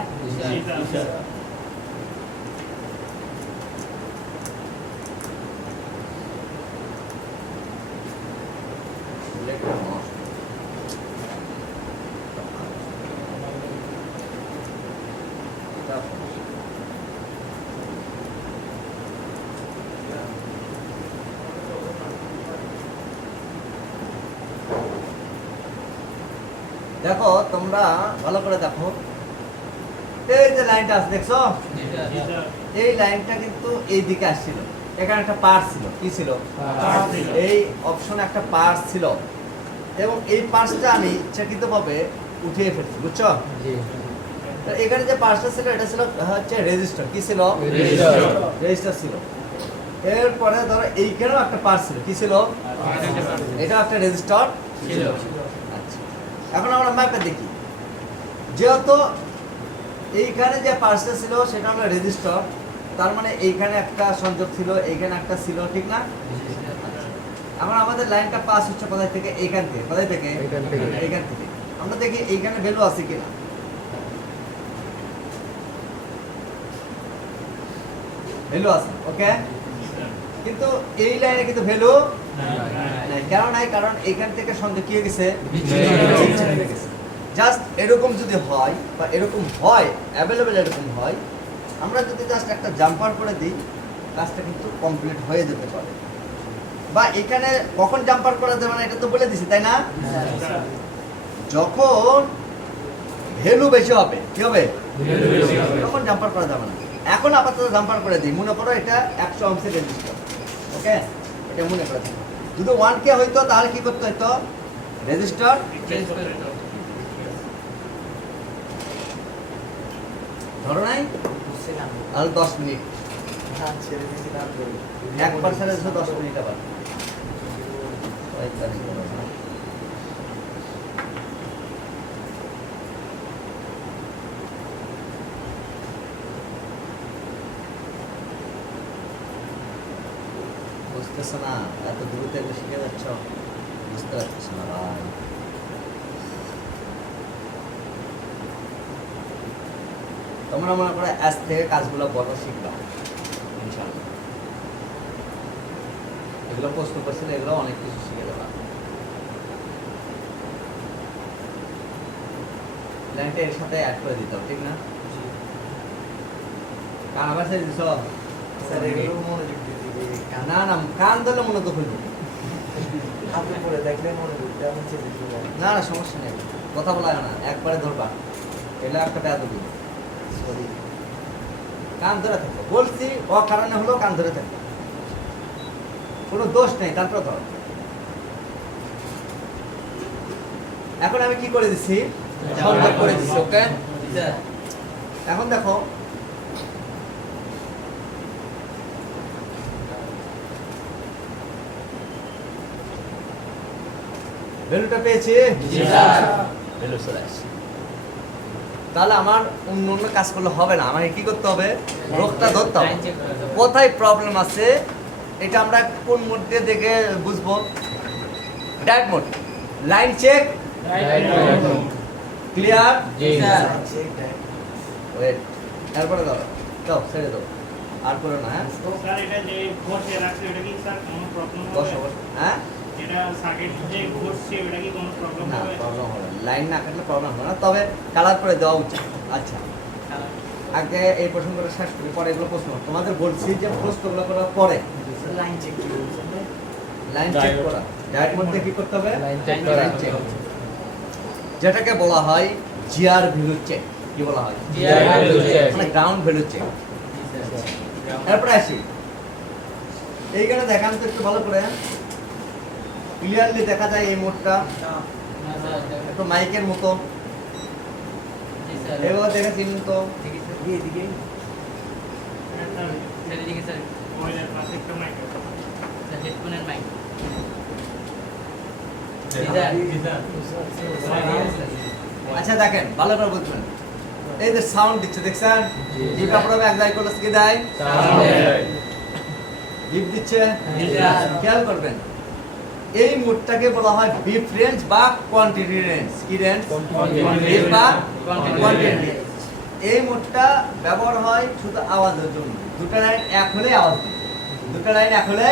দেখো তোমরা ভালো করে দেখো, এই যে লাইনটা আছে দেখছো, এই লাইনটা কিন্তু এই দিকে আসছিল, এখানে একটা পার্স ছিল, কি ছিল, এই অপশনে একটা পার্স ছিল, এবং এই পার্সটা আমি ইচ্ছাকৃতভাবে উঠিয়ে ফেলছি, বুঝছো? তো এখানে যে পার্সটা ছিল এটা ছিল হচ্ছে রেজিস্টার, কি ছিল, রেজিস্টার ছিল। এরপরে ধরো এইখানেও একটা পার্স ছিল, কি ছিল, এটা একটা রেজিস্টার ছিল। আচ্ছা, এখন আমরা ম্যাপে দেখি, যেহেতু এইখানে যে পার্সটা ছিল সেটা হলো রেজিস্টার, তার মানে এইখানে একটা সংযোগ ছিল, এইখানে একটা ছিল, ঠিক না? এখন আমাদের লাইনটা পাস হচ্ছে কোথায় থেকে, এইখান থেকে, কোথায় থেকে, এইখান থেকে। আমরা দেখি এইখানে ভ্যালু আছে কিনা, ভ্যালু আছে, ওকে, কিন্তু এই লাইনে কিন্তু ভ্যালু নাই, কেন নাই? কারণ এইখান থেকে সংযোগ কি হয়ে গেছে, বিচ্ছিন্ন হয়ে গেছে। জাস্ট এরকম যদি হয় বা এরকম হয়, অ্যাভেলেবেল এরকম হয়, আমরা যদি জাস্ট একটা জাম্পার করে দিই, কাজটা কিন্তু কমপ্লিট হয়ে যেতে পারে। বা এখানে কখন জাম্পার করা যাবে না এটা তো বলে দিছি, তাই না? যখন ভ্যালু বেশি হবে, কি হবে, তখন জাম্পার করা যাবে না। এখন আপাতত জাম্পার করে দিই, মনে করো এটা 100 ওহমের রেজিস্টার, ওকে, এটা মনে করে দিই। যদি 1K হইতো তাহলে কি করতে হইতো, রেজিস্টার ধরো নাই, আর 10 মিনিট, একবার ছেড়ে 10 মিনিট, আবার বুঝতেছো না, এত দ্রুত এগুলো শিখে যাচ্ছ, বুঝতে পারছো না ভাই। তোমরা মনে করো আজ থেকে কাজগুলো বড় শিখবা ইনশাআল্লাহ। এগুলো প্রশ্ন করছিল, এগুলো অনেক কিছু শিখে যাবা। লাইনটা এর সাথে অ্যাড করে দিতে হবে, ঠিক না? কান আবার ছেড়ে দিছ, না না কান ধরলে মনে তো খুলবে না, না সমস্যা নেই, কথা বলা না, একবারে ধরবা, এটা একটা বেয়াদবি। কান ধরে থাকো, বলছি অকারণে হলো, কান ধরে থাকো, কোনো দোষ নেই, তারপর ধর। এখন আমি কি করে দিচ্ছি, সংযোগ করে দিচ্ছি, ওকে। এখন দেখো ভ্যালুটা পেয়েছি, ভ্যালু চলে আসছে। তাহলে আমার অন্য অন্য কাজ করলে হবে না, আমাকে কি করতে হবে, রোগটা ধরতে হবে, কোথায় প্রবলেম আছে এটা আমরা কোন মোড দিয়ে দেখে বুঝবো? Direct mode. Line check, clear? জি স্যার ওয়েট, এরপরে দাও, দাও ছেড়ে দাও, আর করো না। হ্যাঁ স্যার এটা যে ঘষে রাখছে এটা কি স্যার কোনো প্রবলেম বসো হবে? বসো। হ্যাঁ এটা সার্কিট যে ঘষছে এটা কি কোনো প্রবলেম না হবে? প্রবলেম হবে না, লাইন না কাটলে প্রবলেম হবে না, তবে কালার করে দেওয়া উচিত। আচ্ছা আগে এই প্রশ্নগুলো শেষ করি, পরে এগুলো প্রশ্ন। তোমাদের বলছি যে প্রশ্নগুলো করার পরে লাইন চেক কি বলছেন? লাইন চেক করা, ডাইরেক্ট মধ্যে কি করতে হবে? লাইন চেক করা। লাইন চেক, যেটাকে বলা হয় জিআর ভ্যালু চেক। কি বলা হয়? GR value check। মানে গ্রাউন্ড ভ্যালু চেক। এরপরে আসি, এইখানে দেখান তো একটু ভালো করে, ক্লিয়ারলি দেখা যায় এই মোডটা একটু মাইকের মতো। এভাবে দেখে চিনুন তো। এদিকে ওইটার পাশে একটা মাইক আচ্ছা দেখেন ভালো করে বুঝবেন, এই যে সাউন্ড দিচ্ছে দেখছেন, জিপ আপনারা এক জায়গায় করলে কি দেয়? বিপ দিচ্ছে। খেয়াল করবেন এই মোডটাকে বলা হয় বিপ রেঞ্জ বা কোয়ান্টিটি রেঞ্জ। কি রেঞ্জ? বিপ বা কোয়ান্টিটি। এই মোডটা ব্যবহার হয় শুধু আওয়াজের জন্য। দুটো লাইন এক হলে আওয়াজ দিবে, দুটো লাইন এক হলে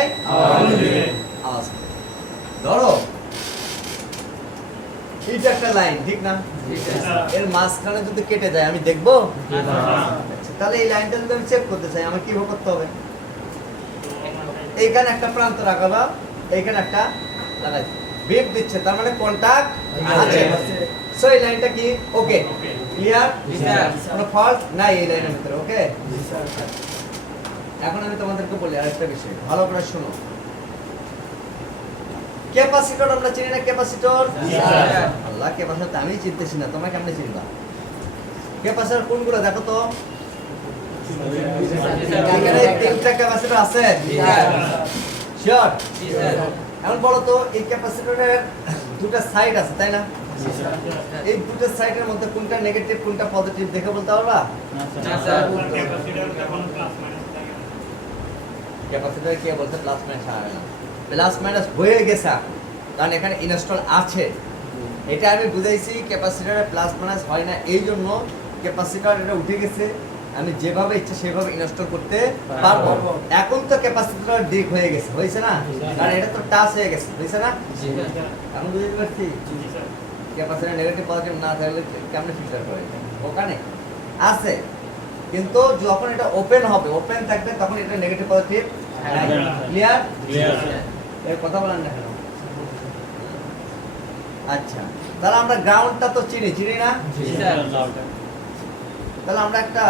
আওয়াজ দিবে। ধরো এইটা একটা লাইন, ঠিক না? এর মাঝখানে যদি কেটে যায় আমি দেখবো? আচ্ছা, তাহলে এই লাইনটা যদি আমি চেক করতে চাই আমার কিভাবে করতে হবে? এইখানে একটা প্রান্ত রাখালাম, এইখানে একটা লাগাই বিপ দিচ্ছে, তার মানে কন্টাক্ট আছে। সো এই লাইনটা কি ওকে? ক্লিয়ার? কোনো ফল্ট নাই এই লাইনের ভিতরে। ওকে, এখন আমি তোমাদেরকে বলি আরেকটা বিষয়, ভালো করে শোনো। ক্যাপাসিটর আমরা চিনি না? ক্যাপাসিটর আল্লাহ, ক্যাপাসিটর আমি চিনতেছি না, তোমরা কেমনে চিনবা? ক্যাপাসিটর কোনগুলো দেখো তো? এখানে তিনটা ক্যাপাসিটর আছে। শিওর? এখন বলো তো এই ক্যাপাসিটরের দুটো সাইড আছে তাই না? এই দুটো সাইডের মধ্যে কোনটা নেগেটিভ কোনটা পজিটিভ দেখে বলতে পারবা? ক্যাপাসিটর যখন প্লাস মাইনাস থাকে ক্যাপাসিটর কে বলতে প্লাস মাইনাস হবে না, প্লাস মাইনাস হয়ে গেছে এখন, কারণ এখানে ইনস্টল আছে। এটা আমি বুঝাইছি ক্যাপাসিটরে প্লাস মাইনাস হয় না, এই জন্য ক্যাপাসিটর এটা উঠে গেছে, আমি যেভাবে ইচ্ছা সেভাবে ইনস্টল করতে পারবো। এখন তো ক্যাপাসিটর ডিক হয়ে গেছে, হয়েছে না? কারণ এটা তো টাচ হয়ে গেছে, হয়েছে না? এখন বুঝতে পারছি জি স্যার ক্যাপাসিটর নেগেটিভ পজিটিভ না থাকলে কেমনে ফিল্টার করে? ওখানে আছে, কিন্তু যখন এটা ওপেন হবে, ওপেন থাকবে, তখন এটা নেগেটিভ পজিটিভ। ক্লিয়ার? এর কথা বলেন না কেন? আচ্ছা, তাহলে আমরা গ্রাউন্ডটা তো চিনি, চিনি না? তাহলে আমরা একটা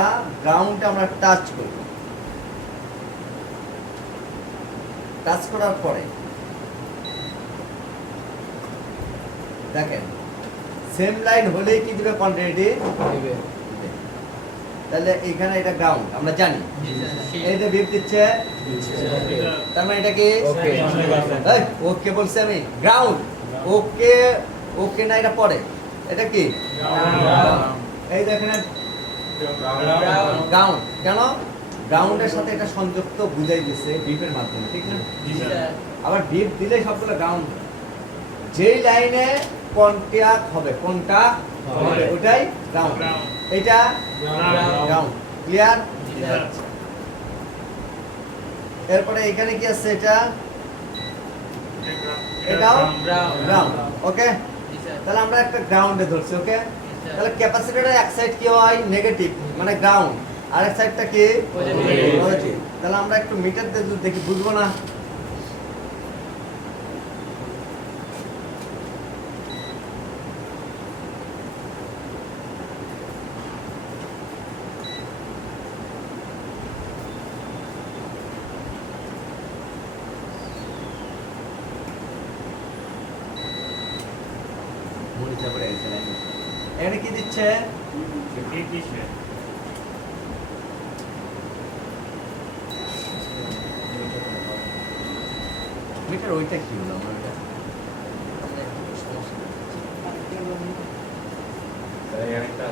গ্রাউন্ডে আমরা টাচ করি, টাচ করার পরে দেখেন সেম লাইন হলেই কি দিবে? কোয়ান্টিটি। তাহলে এখানে এটা গ্রাউন্ড আমরা জানি, এইটা বিপ দিচ্ছে, তার মানে এটা কি ওকে বলছি আমি? গ্রাউন্ড। ওকে ওকে না, এটা পরে এটা কি? এই দেখেন গ্রাউন্ড। কেন? গ্রাউন্ডের সাথে এটা সংযুক্ত বুঝাই দিচ্ছে বিপের মাধ্যমে, ঠিক না? আবার বিপ দিলে সবগুলো গ্রাউন্ড। যেই লাইনে কন্টাক্ট হবে, কন্টাক্ট হবে ওটাই গ্রাউন্ড, এইটা গ্রাউন্ড। ক্লিয়ার? এরপরে এখানে কি আছে? এটা এটাও গ্রাউন্ড। ওকে, তাহলে আমরা একটা গ্রাউন্ডে ধরছি। ওকে, তাহলে ক্যাপাসিটরের এক সাইড কি হয়? নেগেটিভ, মানে গ্রাউন্ড, আর এক সাইডটা কি? পজিটিভ। তাহলে আমরা একটু মিটার দিয়ে যদি দেখি বুঝবো না? এখানে কি দিচ্ছে? মিটার ওইটা কি হলো আমার? এটা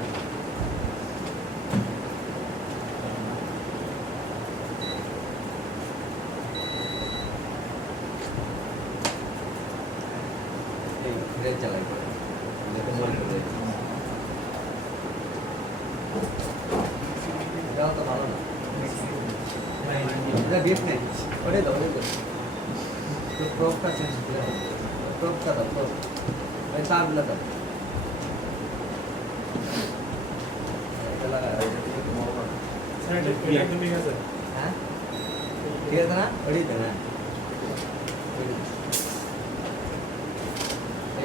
বিট নেই ওটাই দাও তো প্রোবটা চেঞ্জ করে প্রোবটা দাও প্রোব এই তারগুলো দাও এটা লাগা স্যার এটা একদম ঠিক আছে হ্যাঁ ঠিক আছে না ওটাই তো না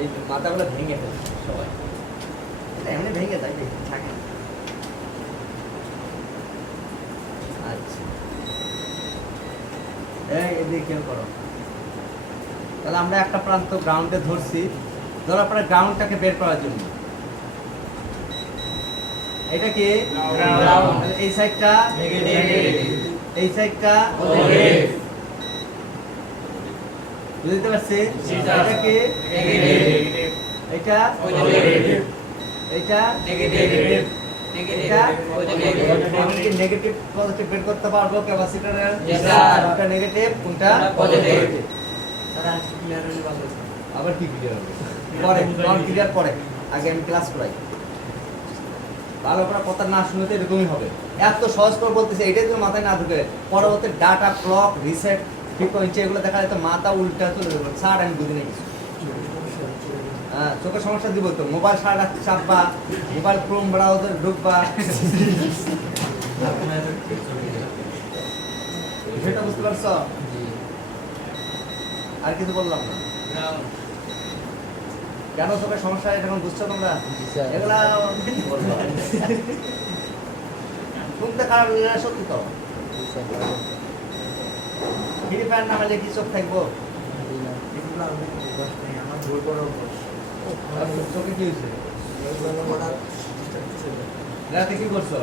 এই মাথাগুলো ভেঙে ফেলছে সবাই এটা এমনি ভেঙে যায় দেখি থাকে না। আচ্ছা এদিকে খেয়াল করো তাহলে আমরা একটা প্রান্ত গ্রাউন্ডে ধরছি ধরো আপনার গ্রাউন্ডটাকে বের করার জন্য এটা কি Ground. তাহলে এই সাইডটা Negative. এই সাইডটা Positive. বুঝতে পারছি জি, স্যার। এটা কি Negative. এটা Positive. এটা Negative. এটা Positive. আমি কি নেগেটিভ পজিটিভ বের করতে পারবো ক্যাপাসিটরের Yes, sir. কোনটা নেগেটিভ কোনটা Positive. স্যার আর ক্লিয়ার হলে ভালো হতো। আবার কি ক্লিয়ার হবে পরে নন ক্লিয়ার পরে আগে আমি ক্লাস করাই ভালো করে কথা না শুনে তো এরকমই হবে এত সহজ করে বলতেছে এটাই তো মাথায় না ঢুকে পরবর্তী ডাটা ক্লক রিসেট ফ্রিকোয়েন্সি এগুলো দেখা যায় তো মাথা উল্টা চলে যাবে স্যার আমি বুঝি না কিছু হ্যাঁ চোখের সমস্যা দিব তো মোবাইল সারা রাত চাপবা মোবাইল ক্রোম ব্রাউজার ঢুকবা সেটা বুঝতে পারছো আর কিছু বললাম না Ground. কেন চোখের সমস্যা এটা এখন বুঝছো তোমরা এগুলা বলবো শুনতে খারাপ লাগে না, সত্যি তো ফ্রি ফায়ার নামালে কি চোখ থাকবো এগুলো আমি বস নেই, আমার ভুল করাও বস। আর চোখে কি হয়েছে হঠাৎ রাতে কি করছো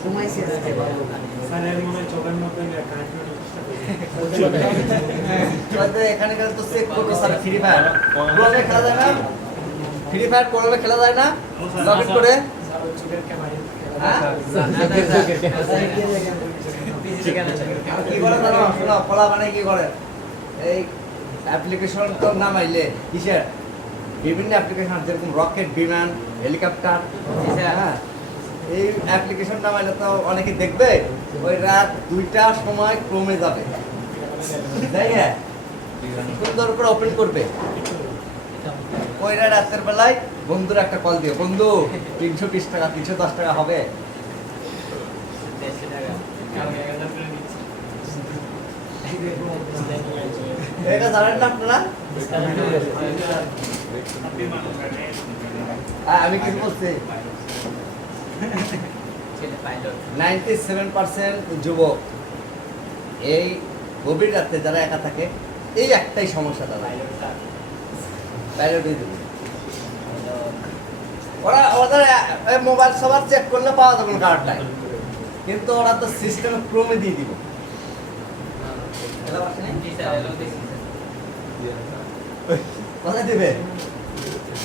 ঘুমাইছি আজকে ভালো। স্যার এর মনে হয় চোখের মধ্যে কানেক্ট করার চেষ্টা হয়তো এখানে গেলে তো চেক করবো স্যার ফ্রি ফায়ার কোরআনে খেলা যায় না ফ্রি ফায়ার কোরআনে খেলা যায় না লগ ইন করে স্যার ওর চোখের ক্যামেরা হ্যাঁ আর কি করে জানো শোনো কলা মানে কি করে এই অ্যাপ্লিকেশন তো নামাইলে কিসের বিভিন্ন অ্যাপ্লিকেশন যেরকম রকেট বিমান হেলিকপ্টার হ্যাঁ এই অ্যাপ্লিকেশন নামাইলে তো অনেকে দেখবে ওই রাত 2টার সময় ক্রমে যাবে তাই হ্যাঁ সুন্দর করে ওপেন করবে ওই রাতের বেলায় বন্ধুর একটা কল দিও বন্ধু 320 টাকা 310 টাকা হবে এটা জানেন না আপনারা আমি কি বলছি 97% যুবক এই গভীর রাতে যারা একা থাকে এই একটাই সমস্যা তাদের পাইলট হয়ে যাবে ওরা ওদের মোবাইল সবার চেক করলে পাওয়া যাবে না কার্ড নাই কিন্তু ওরা তো সিস্টেমে ক্রমে দিয়ে দিব কোথায় দিবে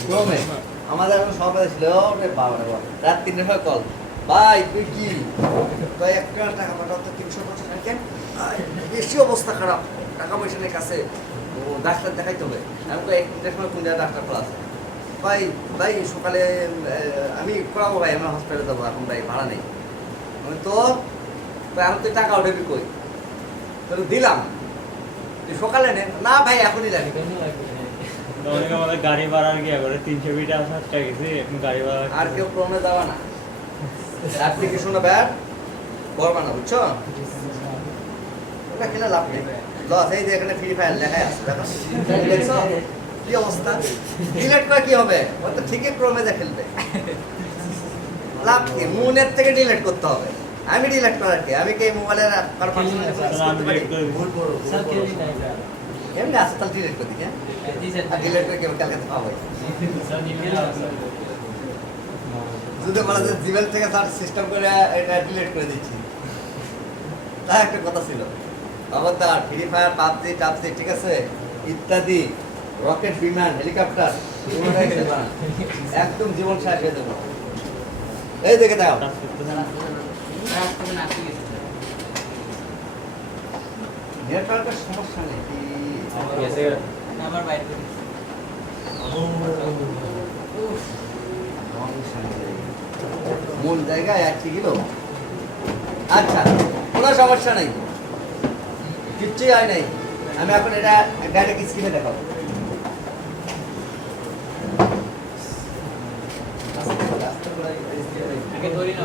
ক্রমে আমাদের এখন সবাই ছিল ওরে বাবা রে বাবা রাত 3টার সময় কল ভাই তুই কি ভাই 1 টাকা পাঠাও তো 350 টাকা কেন বেশি অবস্থা খারাপ টাকা পয়সা নেই কাছে ও ডাক্তার দেখাইতে হবে আমি তো 1টার সময় কোন জায়গায় ডাক্তার খোলা আছে ভাই ভাই সকালে আমি করাবো ভাই আমার হসপিটালে যাবো এখন ভাই ভাড়া নেই আমি তো আমি তো টাকা উঠেবি কই তো দিলাম তুই সকালে নে না ভাই এখনই লাগে অনেকে আমাদের গাড়ি ভাড়ার গিয়ে করে 300 ফিট আসার টাকা গেছে এখন গাড়ি ভাড়া আর কেউ ক্রমে যাওয়া না অ্যাপ্লিকেশন ব্যাড করবা না বুঝছো ওটা খেলে লাভ নেই লস এই যে এখানে ফ্রি ফায়ার লেখাই আছে দেখো দেখছো কি অবস্থা ডিলিট করে কি হবে ও তো ঠিকই ক্রমে যা খেলবে লাভ কি মুনের থেকে ডিলিট করতে হবে আমি ডিলিট করার কি আমি কি মোবাইলের কার পার্সোনাল করতে পারি ভুল করো ভুল করো। এমনি আছে তাহলে ডিলিট করে দিই হ্যাঁ আর ডিলিট করে কেউ কালকে তো পাবো যদি বলা যায় জিমেল থেকে তার সিস্টেম করে এটা ডিলিট করে দিচ্ছি তা একটা কথা ছিল আবার তার ফ্রি ফায়ার পাবজি টাবজি ঠিক আছে ইত্যাদি রকেট বিমান হেলিকপ্টার এগুলোই খেলবা না। একদম জীবন শেষ হয়ে যাবে এই দেখে দাও নেটওয়ার্কের সমস্যা নেই কি মূল জায়গায় একটি গেল আচ্ছা কোনো সমস্যা নেই কিচ্ছুই হয় নাই। আমি এখন এটা ডাইরেক্ট স্ক্রিনে দেখাবো। আস্তে করে, আস্তে করে, আগে ধরি না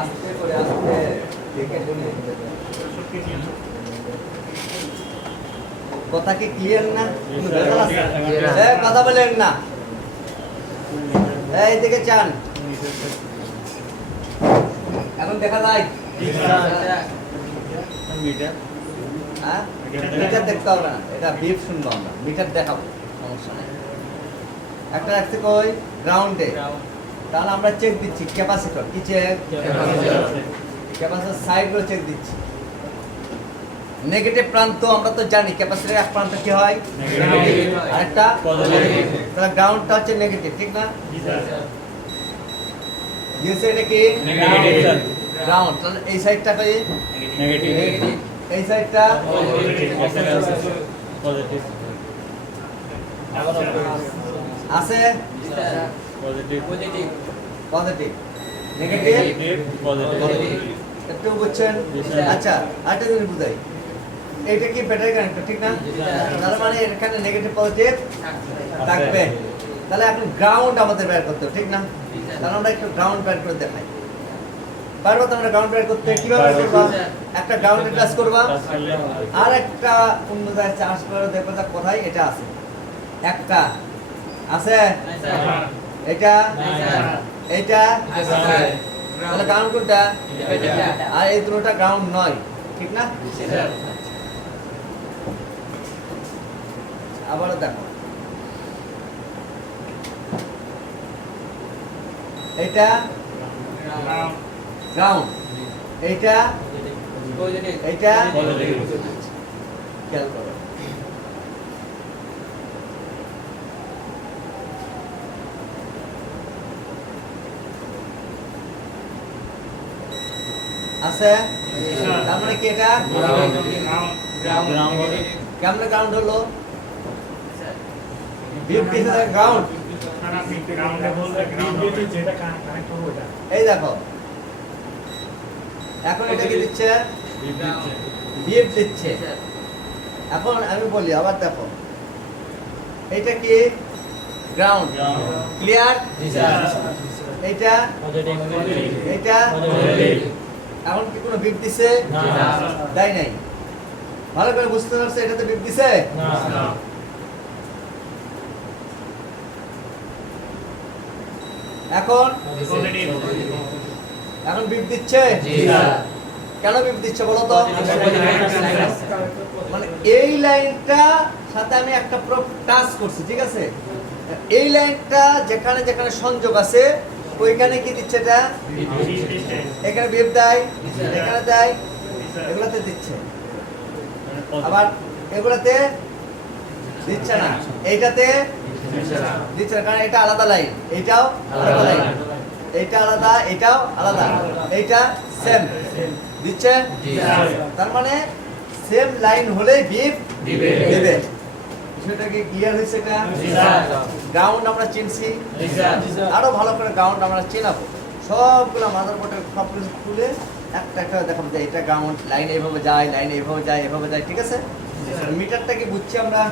আস্তে করে, আস্তে দেখে বলি। কথা কি ক্লিয়ার না? কোনো ভেজাল আছে? কথা বলেন না। এই দিকে চান। এখন দেখা যায়? মিটার হ্যাঁ? মিটার দেখতে হবে না, এটা বিপ শুনবো আমরা, মিটার দেখাবো, সমস্যা নেই। একটা রাখতে কই গ্রাউন্ডে, তাহলে আমরা চেক দিচ্ছি ক্যাপাসিটর, কি চেক? ক্যাপাসিটর সাইডগুলো চেক দিচ্ছি। নেগেটিভ প্রান্ত আমরা তো জানি, ক্যাপাসিটরের এক প্রান্ত কি হয়? নেগেটিভ। আরেকটা পজিটিভ। তাহলে গ্রাউন্ডটা হচ্ছে নেগেটিভ, ঠিক না? দিয়েছে এটা কি? নেগেটিভ স্যার গ্রাউন্ড, তাহলে এই সাইডটা কি? নেগেটিভ এই সাইডটা পজিটিভ আছে positive positive positive, negative positive একটু বুঝছেন? জি, স্যার। আচ্ছা আরেকটা জিনিস বুঝাই, এইটা কি ব্যাটারি কানেক্টর, ঠিক না? তার মানে এখানে নেগেটিভ পজিটিভ থাকবে। তাহলে এখন গ্রাউন্ড আমাদের বের করতে হবে, ঠিক না? তাহলে আমরা একটু গ্রাউন্ড বের করে দেখাই। পারবো তো আমরা গ্রাউন্ড বের করতে? কিভাবে করবা? একটা গ্রাউন্ডে টাচ করবা, কাজ করলে হয়। আর একটা অন্য জায়গায় চার্জ করে দেখবো যে কোথায় এটা আছে। একটা আছে, এটা এটা, তাহলে গ্রাউন্ড কোনটা? আর এই দুটোটা গ্রাউন্ড নয়, ঠিক না? আবারও দেখো, এটা গ্রাউন্ড, এইটা পজিটিভ এইটা, পজিটিভ খেয়াল করো। আছে, তার মানে কি এটা গ্রাউন্ড কেমন গ্রাউন্ড হলো? বিপ দিছে গ্রাউন্ড। এই দেখো, এখন এটা কি দিচ্ছে? বিপ দিচ্ছে। এখন আমি বলি আবার দেখো, এইটা কি? Ground, clear? এইটা এইটা এখন কি কোনো বিপ দিছে? দেয় নাই। ভালো করে বুঝতে পারছে এটাতে বিপ দিছে? এখন এখন বিপ দিচ্ছে? কেন বিপ দিচ্ছে বলো তো? মানে এই লাইনটা সাথে আমি একটা প্রপ টাচ করছি, ঠিক আছে? এই লাইনটা যেখানে যেখানে সংযোগ আছে ওইখানে কি দিচ্ছে এটা? এখানে বিপ দেয়, এখানে দেয়, এগুলাতে দিচ্ছে। আবার এগুলাতে দিচ্ছে না, এইটাতে দিচ্ছে না, কারণ এটা আলাদা লাইন, এইটাও আলাদা লাইন, এইটা আলাদা, এটাও আলাদা, এইটা সেম দিচ্ছে। তার মানে সেম লাইন হলে বিপ দিবে। বিষয়টা কি ক্লিয়ার হয়েছে? এটা গ্রাউন্ড আমরা চিনছি, আরো ভালো করে গ্রাউন্ড আমরা চেনাবো। সবগুলো মাদারবোর্ডের সব কিছু খুলে একটা একটা দেখাবো যে এটা গ্রাউন্ড লাইন এইভাবে যায়, লাইন এইভাবে যায়, এভাবে যায়, ঠিক আছে? মিটারটা কি বুঝছি আমরা?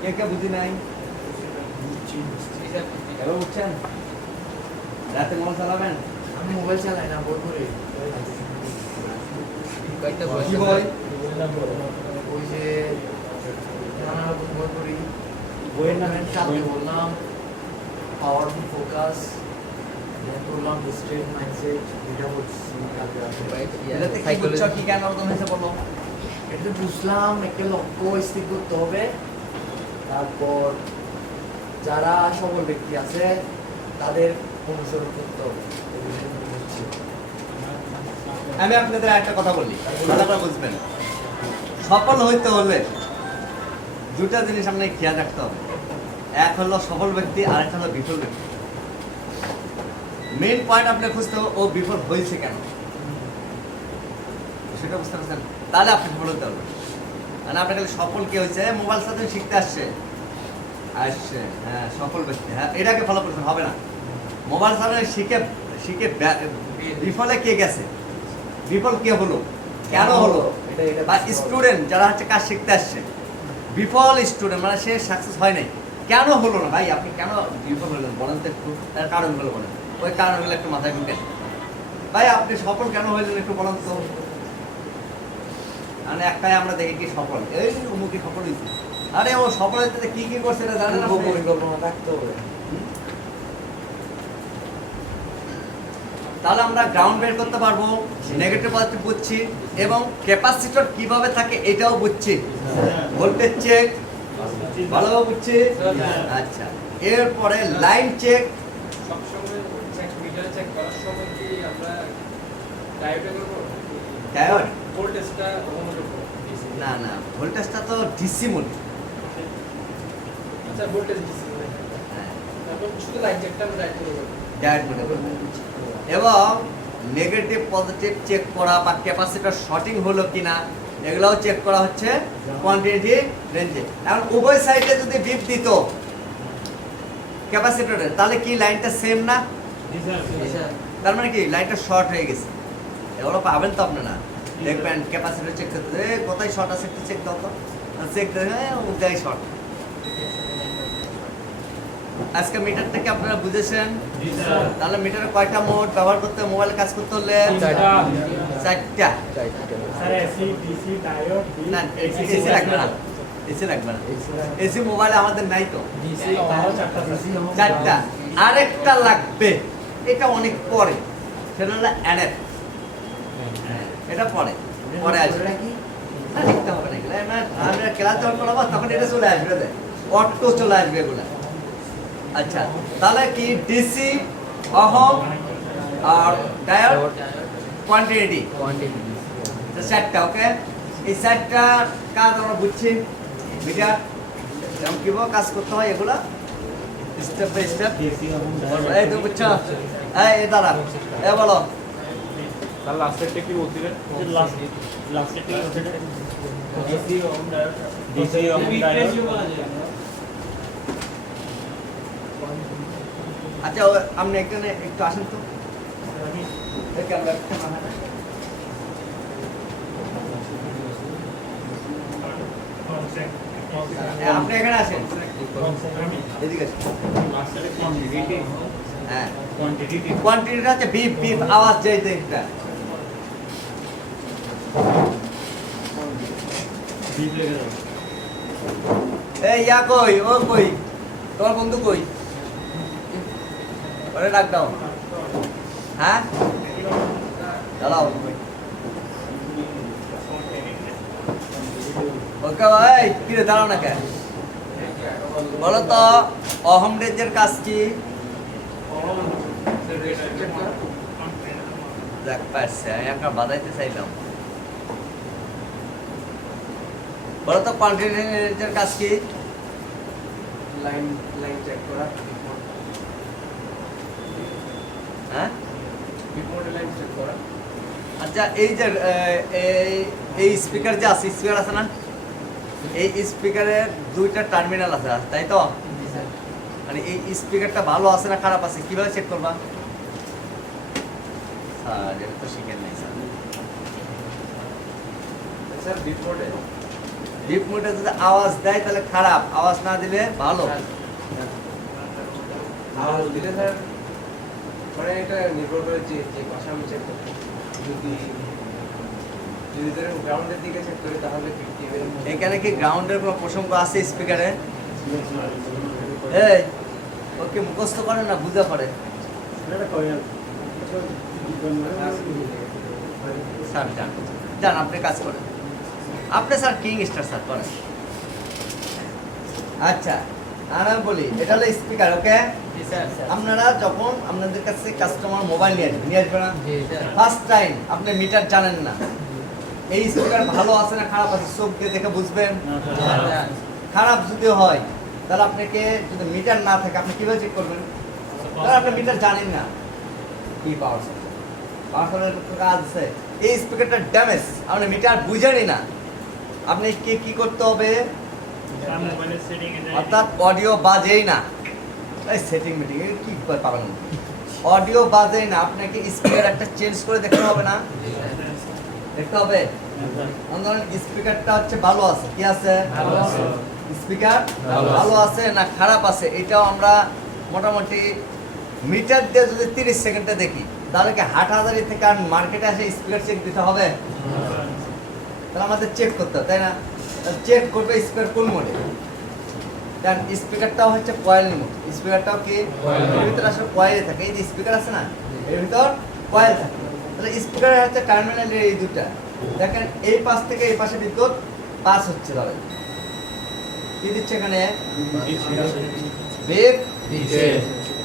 কে কে বুঝি নাই? এবার বুঝছেন? রাতে মোবাইল চালাবেন? আমি মোবাইল চালাই না, বই পড়ি। কয়েকটা কি বই? ওই যে নানা রকম বই পড়ি। বইয়ের নাম? সাথে বললাম পাওয়ারফুল ফোকাস, করলাম স্ট্রেট মাইন্ডসেট, এটা বলছি কালকে রাতে। এটাতে কি বুঝছো, কি জ্ঞান অর্জন হয়েছে বলো? এটা বুঝলাম একটা লক্ষ্য স্থির করতে হবে, তারপর যারা সবল ব্যক্তি আছে তাদের অনুসরণ করতে হবে। এগুলো বুঝছি। আমি আপনাদের একটা কথা বলি, ভালো করে বুঝবেন। সফল হইতে হলে দুটা জিনিস আপনাকে খেয়াল রাখতে হবে। এক হলো সফল ব্যক্তি, আর একটা হলো বিফল ব্যক্তি। মেইন পয়েন্ট আপনি খুঁজতে হবে ও বিফল হয়েছে কেন, সেটা বুঝতে পারছেন? তাহলে আপনি সফল হতে পারবেন। মানে আপনার খালি সফল কি হয়েছে, মোবাইল সাথে শিখতে আসছে, হ্যাঁ সফল ব্যক্তি, হ্যাঁ এটাকে ফলো করতে হবে না। মোবাইল সাথে শিখে শিখে বিফলে কে গেছে, বিফল কে হলো, কেন হলো এটা বা স্টুডেন্ট যারা হচ্ছে কাজ শিখতে আসছে বিফল স্টুডেন্ট মানে সে সাকসেস হয় নাই কেন হলো না ভাই আপনি কেন বিফল হলেন বলেন তো একটু তার কারণগুলো বলেন ওই কারণগুলো একটু মাথায় ঢুকেন ভাই আপনি সফল কেন হইলেন একটু বলেন তো মানে একটাই আমরা দেখি কি সফল এই অমুকি সফল হয়েছে আরে ও সফল হইতে কি কি করছে এটা জানেন পূর্ব আপনি? পরিকল্পনা থাকতে হবে। তাহলে আমরা গ্রাউন্ড বের করতে পারবো নেগেটিভ পজিটিভ বুঝছি এবং ক্যাপাসিটর কিভাবে থাকে এটাও বুঝছি ভোল্টেজ চেক ভালোভাবে বুঝছি আচ্ছা এরপরে লাইন চেক সবসময় চেক মিটার চেক করার সময় কি আমরা ডায়োডে করবো ডায়োড ভোল্টেজটা ওহমের উপর না না ভোল্টেজটা তো ডিসি মোড আচ্ছা ভোল্টেজ ডিসি তারপর শুধু লাইন চেকটা আমরা ডায়োড করবো ডায়োড মোডে করবো এবং নেগেটিভ পজিটিভ চেক করা বা ক্যাপাসিটর শর্টিং হলো কিনা এগুলোও চেক করা হচ্ছে কোয়ান্টিটি রেঞ্জে এখন উভয় সাইডে যদি বিপ দিত ক্যাপাসিটরের তাহলে কি লাইনটা সেম না তার মানে কি লাইনটা শর্ট হয়ে গেছে এগুলো পাবেন তো আপনারা দেখবেন ক্যাপাসিটর চেক করতে কোথায় শর্ট আছে একটু চেক দাও তো চেক দেখে ওটাই শর্ট আজকে মিটারটাকে আপনারা বুঝেছেন তাহলে মিটারে কয়টা মোড ব্যবহার করতে মোবাইলে কাজ করতে হলে চারটা না এসি লাগবে না এসি লাগবে না এসি মোবাইলে আমাদের নাই তো চারটা আরেকটা লাগবে এটা অনেক পরে সেটা হলো এনএফ এটা পরে পরে আসবে এটা কি? না লিখতে হবে না এগুলো আমরা ক্লাস যখন করাবো তখন এটা চলে আসবে অটো চলে আসবে এগুলা আচ্ছা তাহলে কি ডিসি অহম আর ডায়োড কোয়ান্টিটি চারটা ওকে এই চারটা কাজ আমরা বুঝছি মিটার যেমন কিভাবে কাজ করতে হয় এগুলা স্টেপ বাই স্টেপ এই তো বুঝছো এই দাঁড়া এ বলো তার লাস্টেরটা কি বলছিলেন লাস্টে কি হচ্ছে ডিসি অন ডায়োড আচ্ছা আপনি এখানে একটু আসেন তো এই ক্যামেরাটা মাথায় আপনি এখানে আসেন এদিকে আসেন লাস্টে কোয়ান্টিটি হ্যাঁ কোয়ান্টিটি কোয়ান্টিটিটা হচ্ছে বিপ বিপ আওয়াজ যেই দেখটা বিপ লেগে যাবে এই ইয়া কই ও কই তোমার বন্ধু কই ওরে ডাক দাও হ্যাঁ চালাও ওকে ভাই কিরে দাঁড়াও না কেন বলো তো অহম রেঞ্জের কাজ কি দেখ পারছে আমি একটা বাজাইতে চাইলাম বলো তো কোয়ান্টিটি রেঞ্জের কাজ কি লাইন লাইন চেক করা হ্যাঁ বিপরীত লাইন চেক করা আচ্ছা এই যে এই স্পিকার যে আছে স্পিকার আছে না এই স্পিকারের দুইটা টার্মিনাল আছে তাই তো মানে এই স্পিকারটা ভালো আছে না খারাপ আছে কিভাবে চেক করবা স্যার এটা তো শিখেন নাই স্যার স্যার বিপরীত ডিপ মোডে যদি আওয়াজ দেয় তাহলে খারাপ আওয়াজ না দিলে ভালো আওয়াজ দিলে স্যার মানে এটা নির্ভর করে যে যে ভাষা আমি চেক করব যদি যদি ধরেন গ্রাউন্ডের দিকে চেক করি তাহলে 50 এখানে কি গ্রাউন্ডের কোনো প্রসঙ্গ আছে স্পিকারে এই ওকে মুখস্থ করে না বুঝা পড়ে স্যার যান যান আপনি কাজ করেন আপনি স্যার কিং স্টার স্যার করেন আচ্ছা আর আমি বলি এটা হলো স্পিকার ওকে আপনারা যখন আপনাদের কাছে কাস্টমার মোবাইল নিয়ে আসবে না ফার্স্ট টাইম আপনি মিটার জানেন না এই স্পিকার ভালো আছে না খারাপ আছে চোখ দিয়ে দেখে বুঝবেন খারাপ যদি হয় তাহলে আপনাকে যদি মিটার না থাকে আপনি কিভাবে চেক করবেন তাহলে আপনি মিটার জানেন না কি পাওয়ার পাওয়ার কাজ আছে এই স্পিকারটা ড্যামেজ আপনি মিটার বুঝেনই না আপনি কি করতে হবে মোবাইলের সেটিং এ যায় অর্থাৎ অডিও বাজেই না এই সেটিং মিটিং কি পাবেন অডিও বাজেই না আপনাকে স্পিকার একটা চেঞ্জ করে দেখতে হবে না দেখতে হবে ধরেন স্পিকারটা হচ্ছে ভালো আছে, কি আছে? ভালো আছে। স্পিকার ভালো আছে। ভালো আছে না খারাপ আছে, এটাও আমরা মোটামুটি মিটার দিয়ে যদি 30 সেকেন্ডে দেখি, তাহলে কি হাটহাজারি থেকে আর মার্কেটে এসে স্পিকার চেক দিতে হবে? তাহলে আমাদের চেক করতে হবে, তাই না? চেক করবে স্পিকার কোন মোডে। কারণ স্পিকারটাও হচ্ছে কয়েল মোড, স্পিকারটাও কি এর ভিতরে আসলে কয়েল থাকে, এই যে স্পিকার আছে না এর ভিতর কয়েল থাকে। তাহলে স্পিকারের হচ্ছে টার্মিনালের এই দুটা, দেখেন এই পাশ থেকে এই পাশে বিদ্যুৎ পাস হচ্ছে, তাহলে কি দিচ্ছে এখানে? বেগ দিচ্ছে।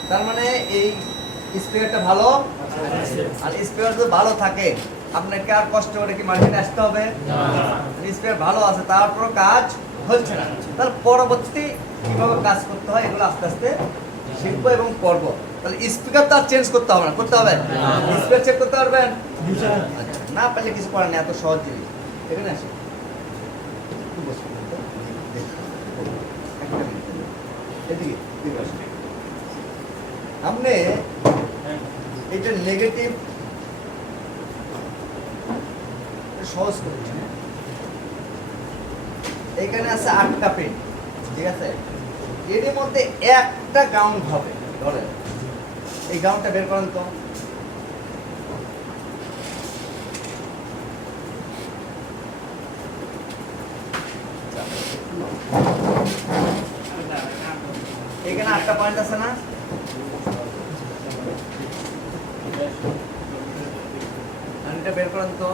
তার মানে এই স্পিকারটা ভালো, আর স্পিকার যদি ভালো থাকে আপনাকে আর কষ্ট করে কি মার্কেটে আসতে হবে? স্পিকার ভালো আছে তারপরও কাজ হচ্ছে না, তাহলে পরবর্তী কিভাবে কাজ করতে হয় এগুলো আস্তে আস্তে শিখবো এবং করবো। তাহলে স্পিকার তো আর চেঞ্জ করতে হবে না, করতে হবে? স্পিকার চেক করতে পারবেন? আচ্ছা, না পারলে কিছু করার নেই, এত সহজ জিনিস। এখানে আসে একটু বসুন তো। একটা মিনিট। এদিকে, এদিকে আসুন। আপনি এটা নেগেটিভ সহজ করছি, এখানে আছে 8টা পিন, ঠিক আছে? এর মধ্যে একটা গ্রাউন্ড হবে, ধরেন এই গ্রাউন্ডটা বের করেন তো। এখানে 8টা পয়েন্ট আছে না? আর এটা বের করেন তো।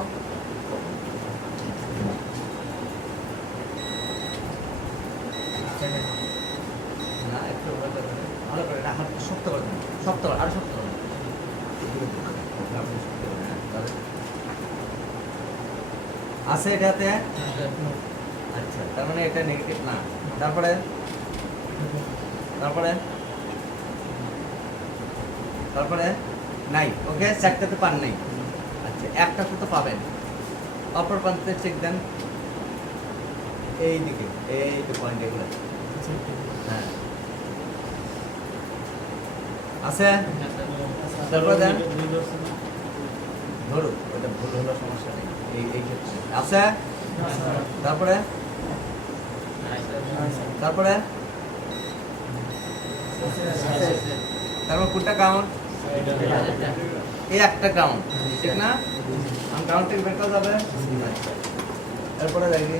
না, একটু ভালো করে এটা হাত শক্ত করে দেন, শক্ত করে, আরো শক্ত করে দেন। আছে এটাতে? আচ্ছা, তার মানে এটা নেগেটিভ না। তারপরে তারপরে তারপরে নাই, ওকে, চারটাতে পান নাই। আচ্ছা, একটাতে তো পাবেন, অপর প্রান্তে চেক দেন, এই দিকে, এই তো পয়েন্ট এগুলো। হ্যাঁ, আছে? তারপরে দেন, ধরুন ওটা ভুল হলো, সমস্যা নেই, এই ক্ষেত্রে আছে। তারপরে তারপরে তারপর কোনটা কাউন্ট? এই একটা কাউন্ট, ঠিক না? কাউন্ট থেকে বের করা যাবে। আচ্ছা, এরপরে দেখি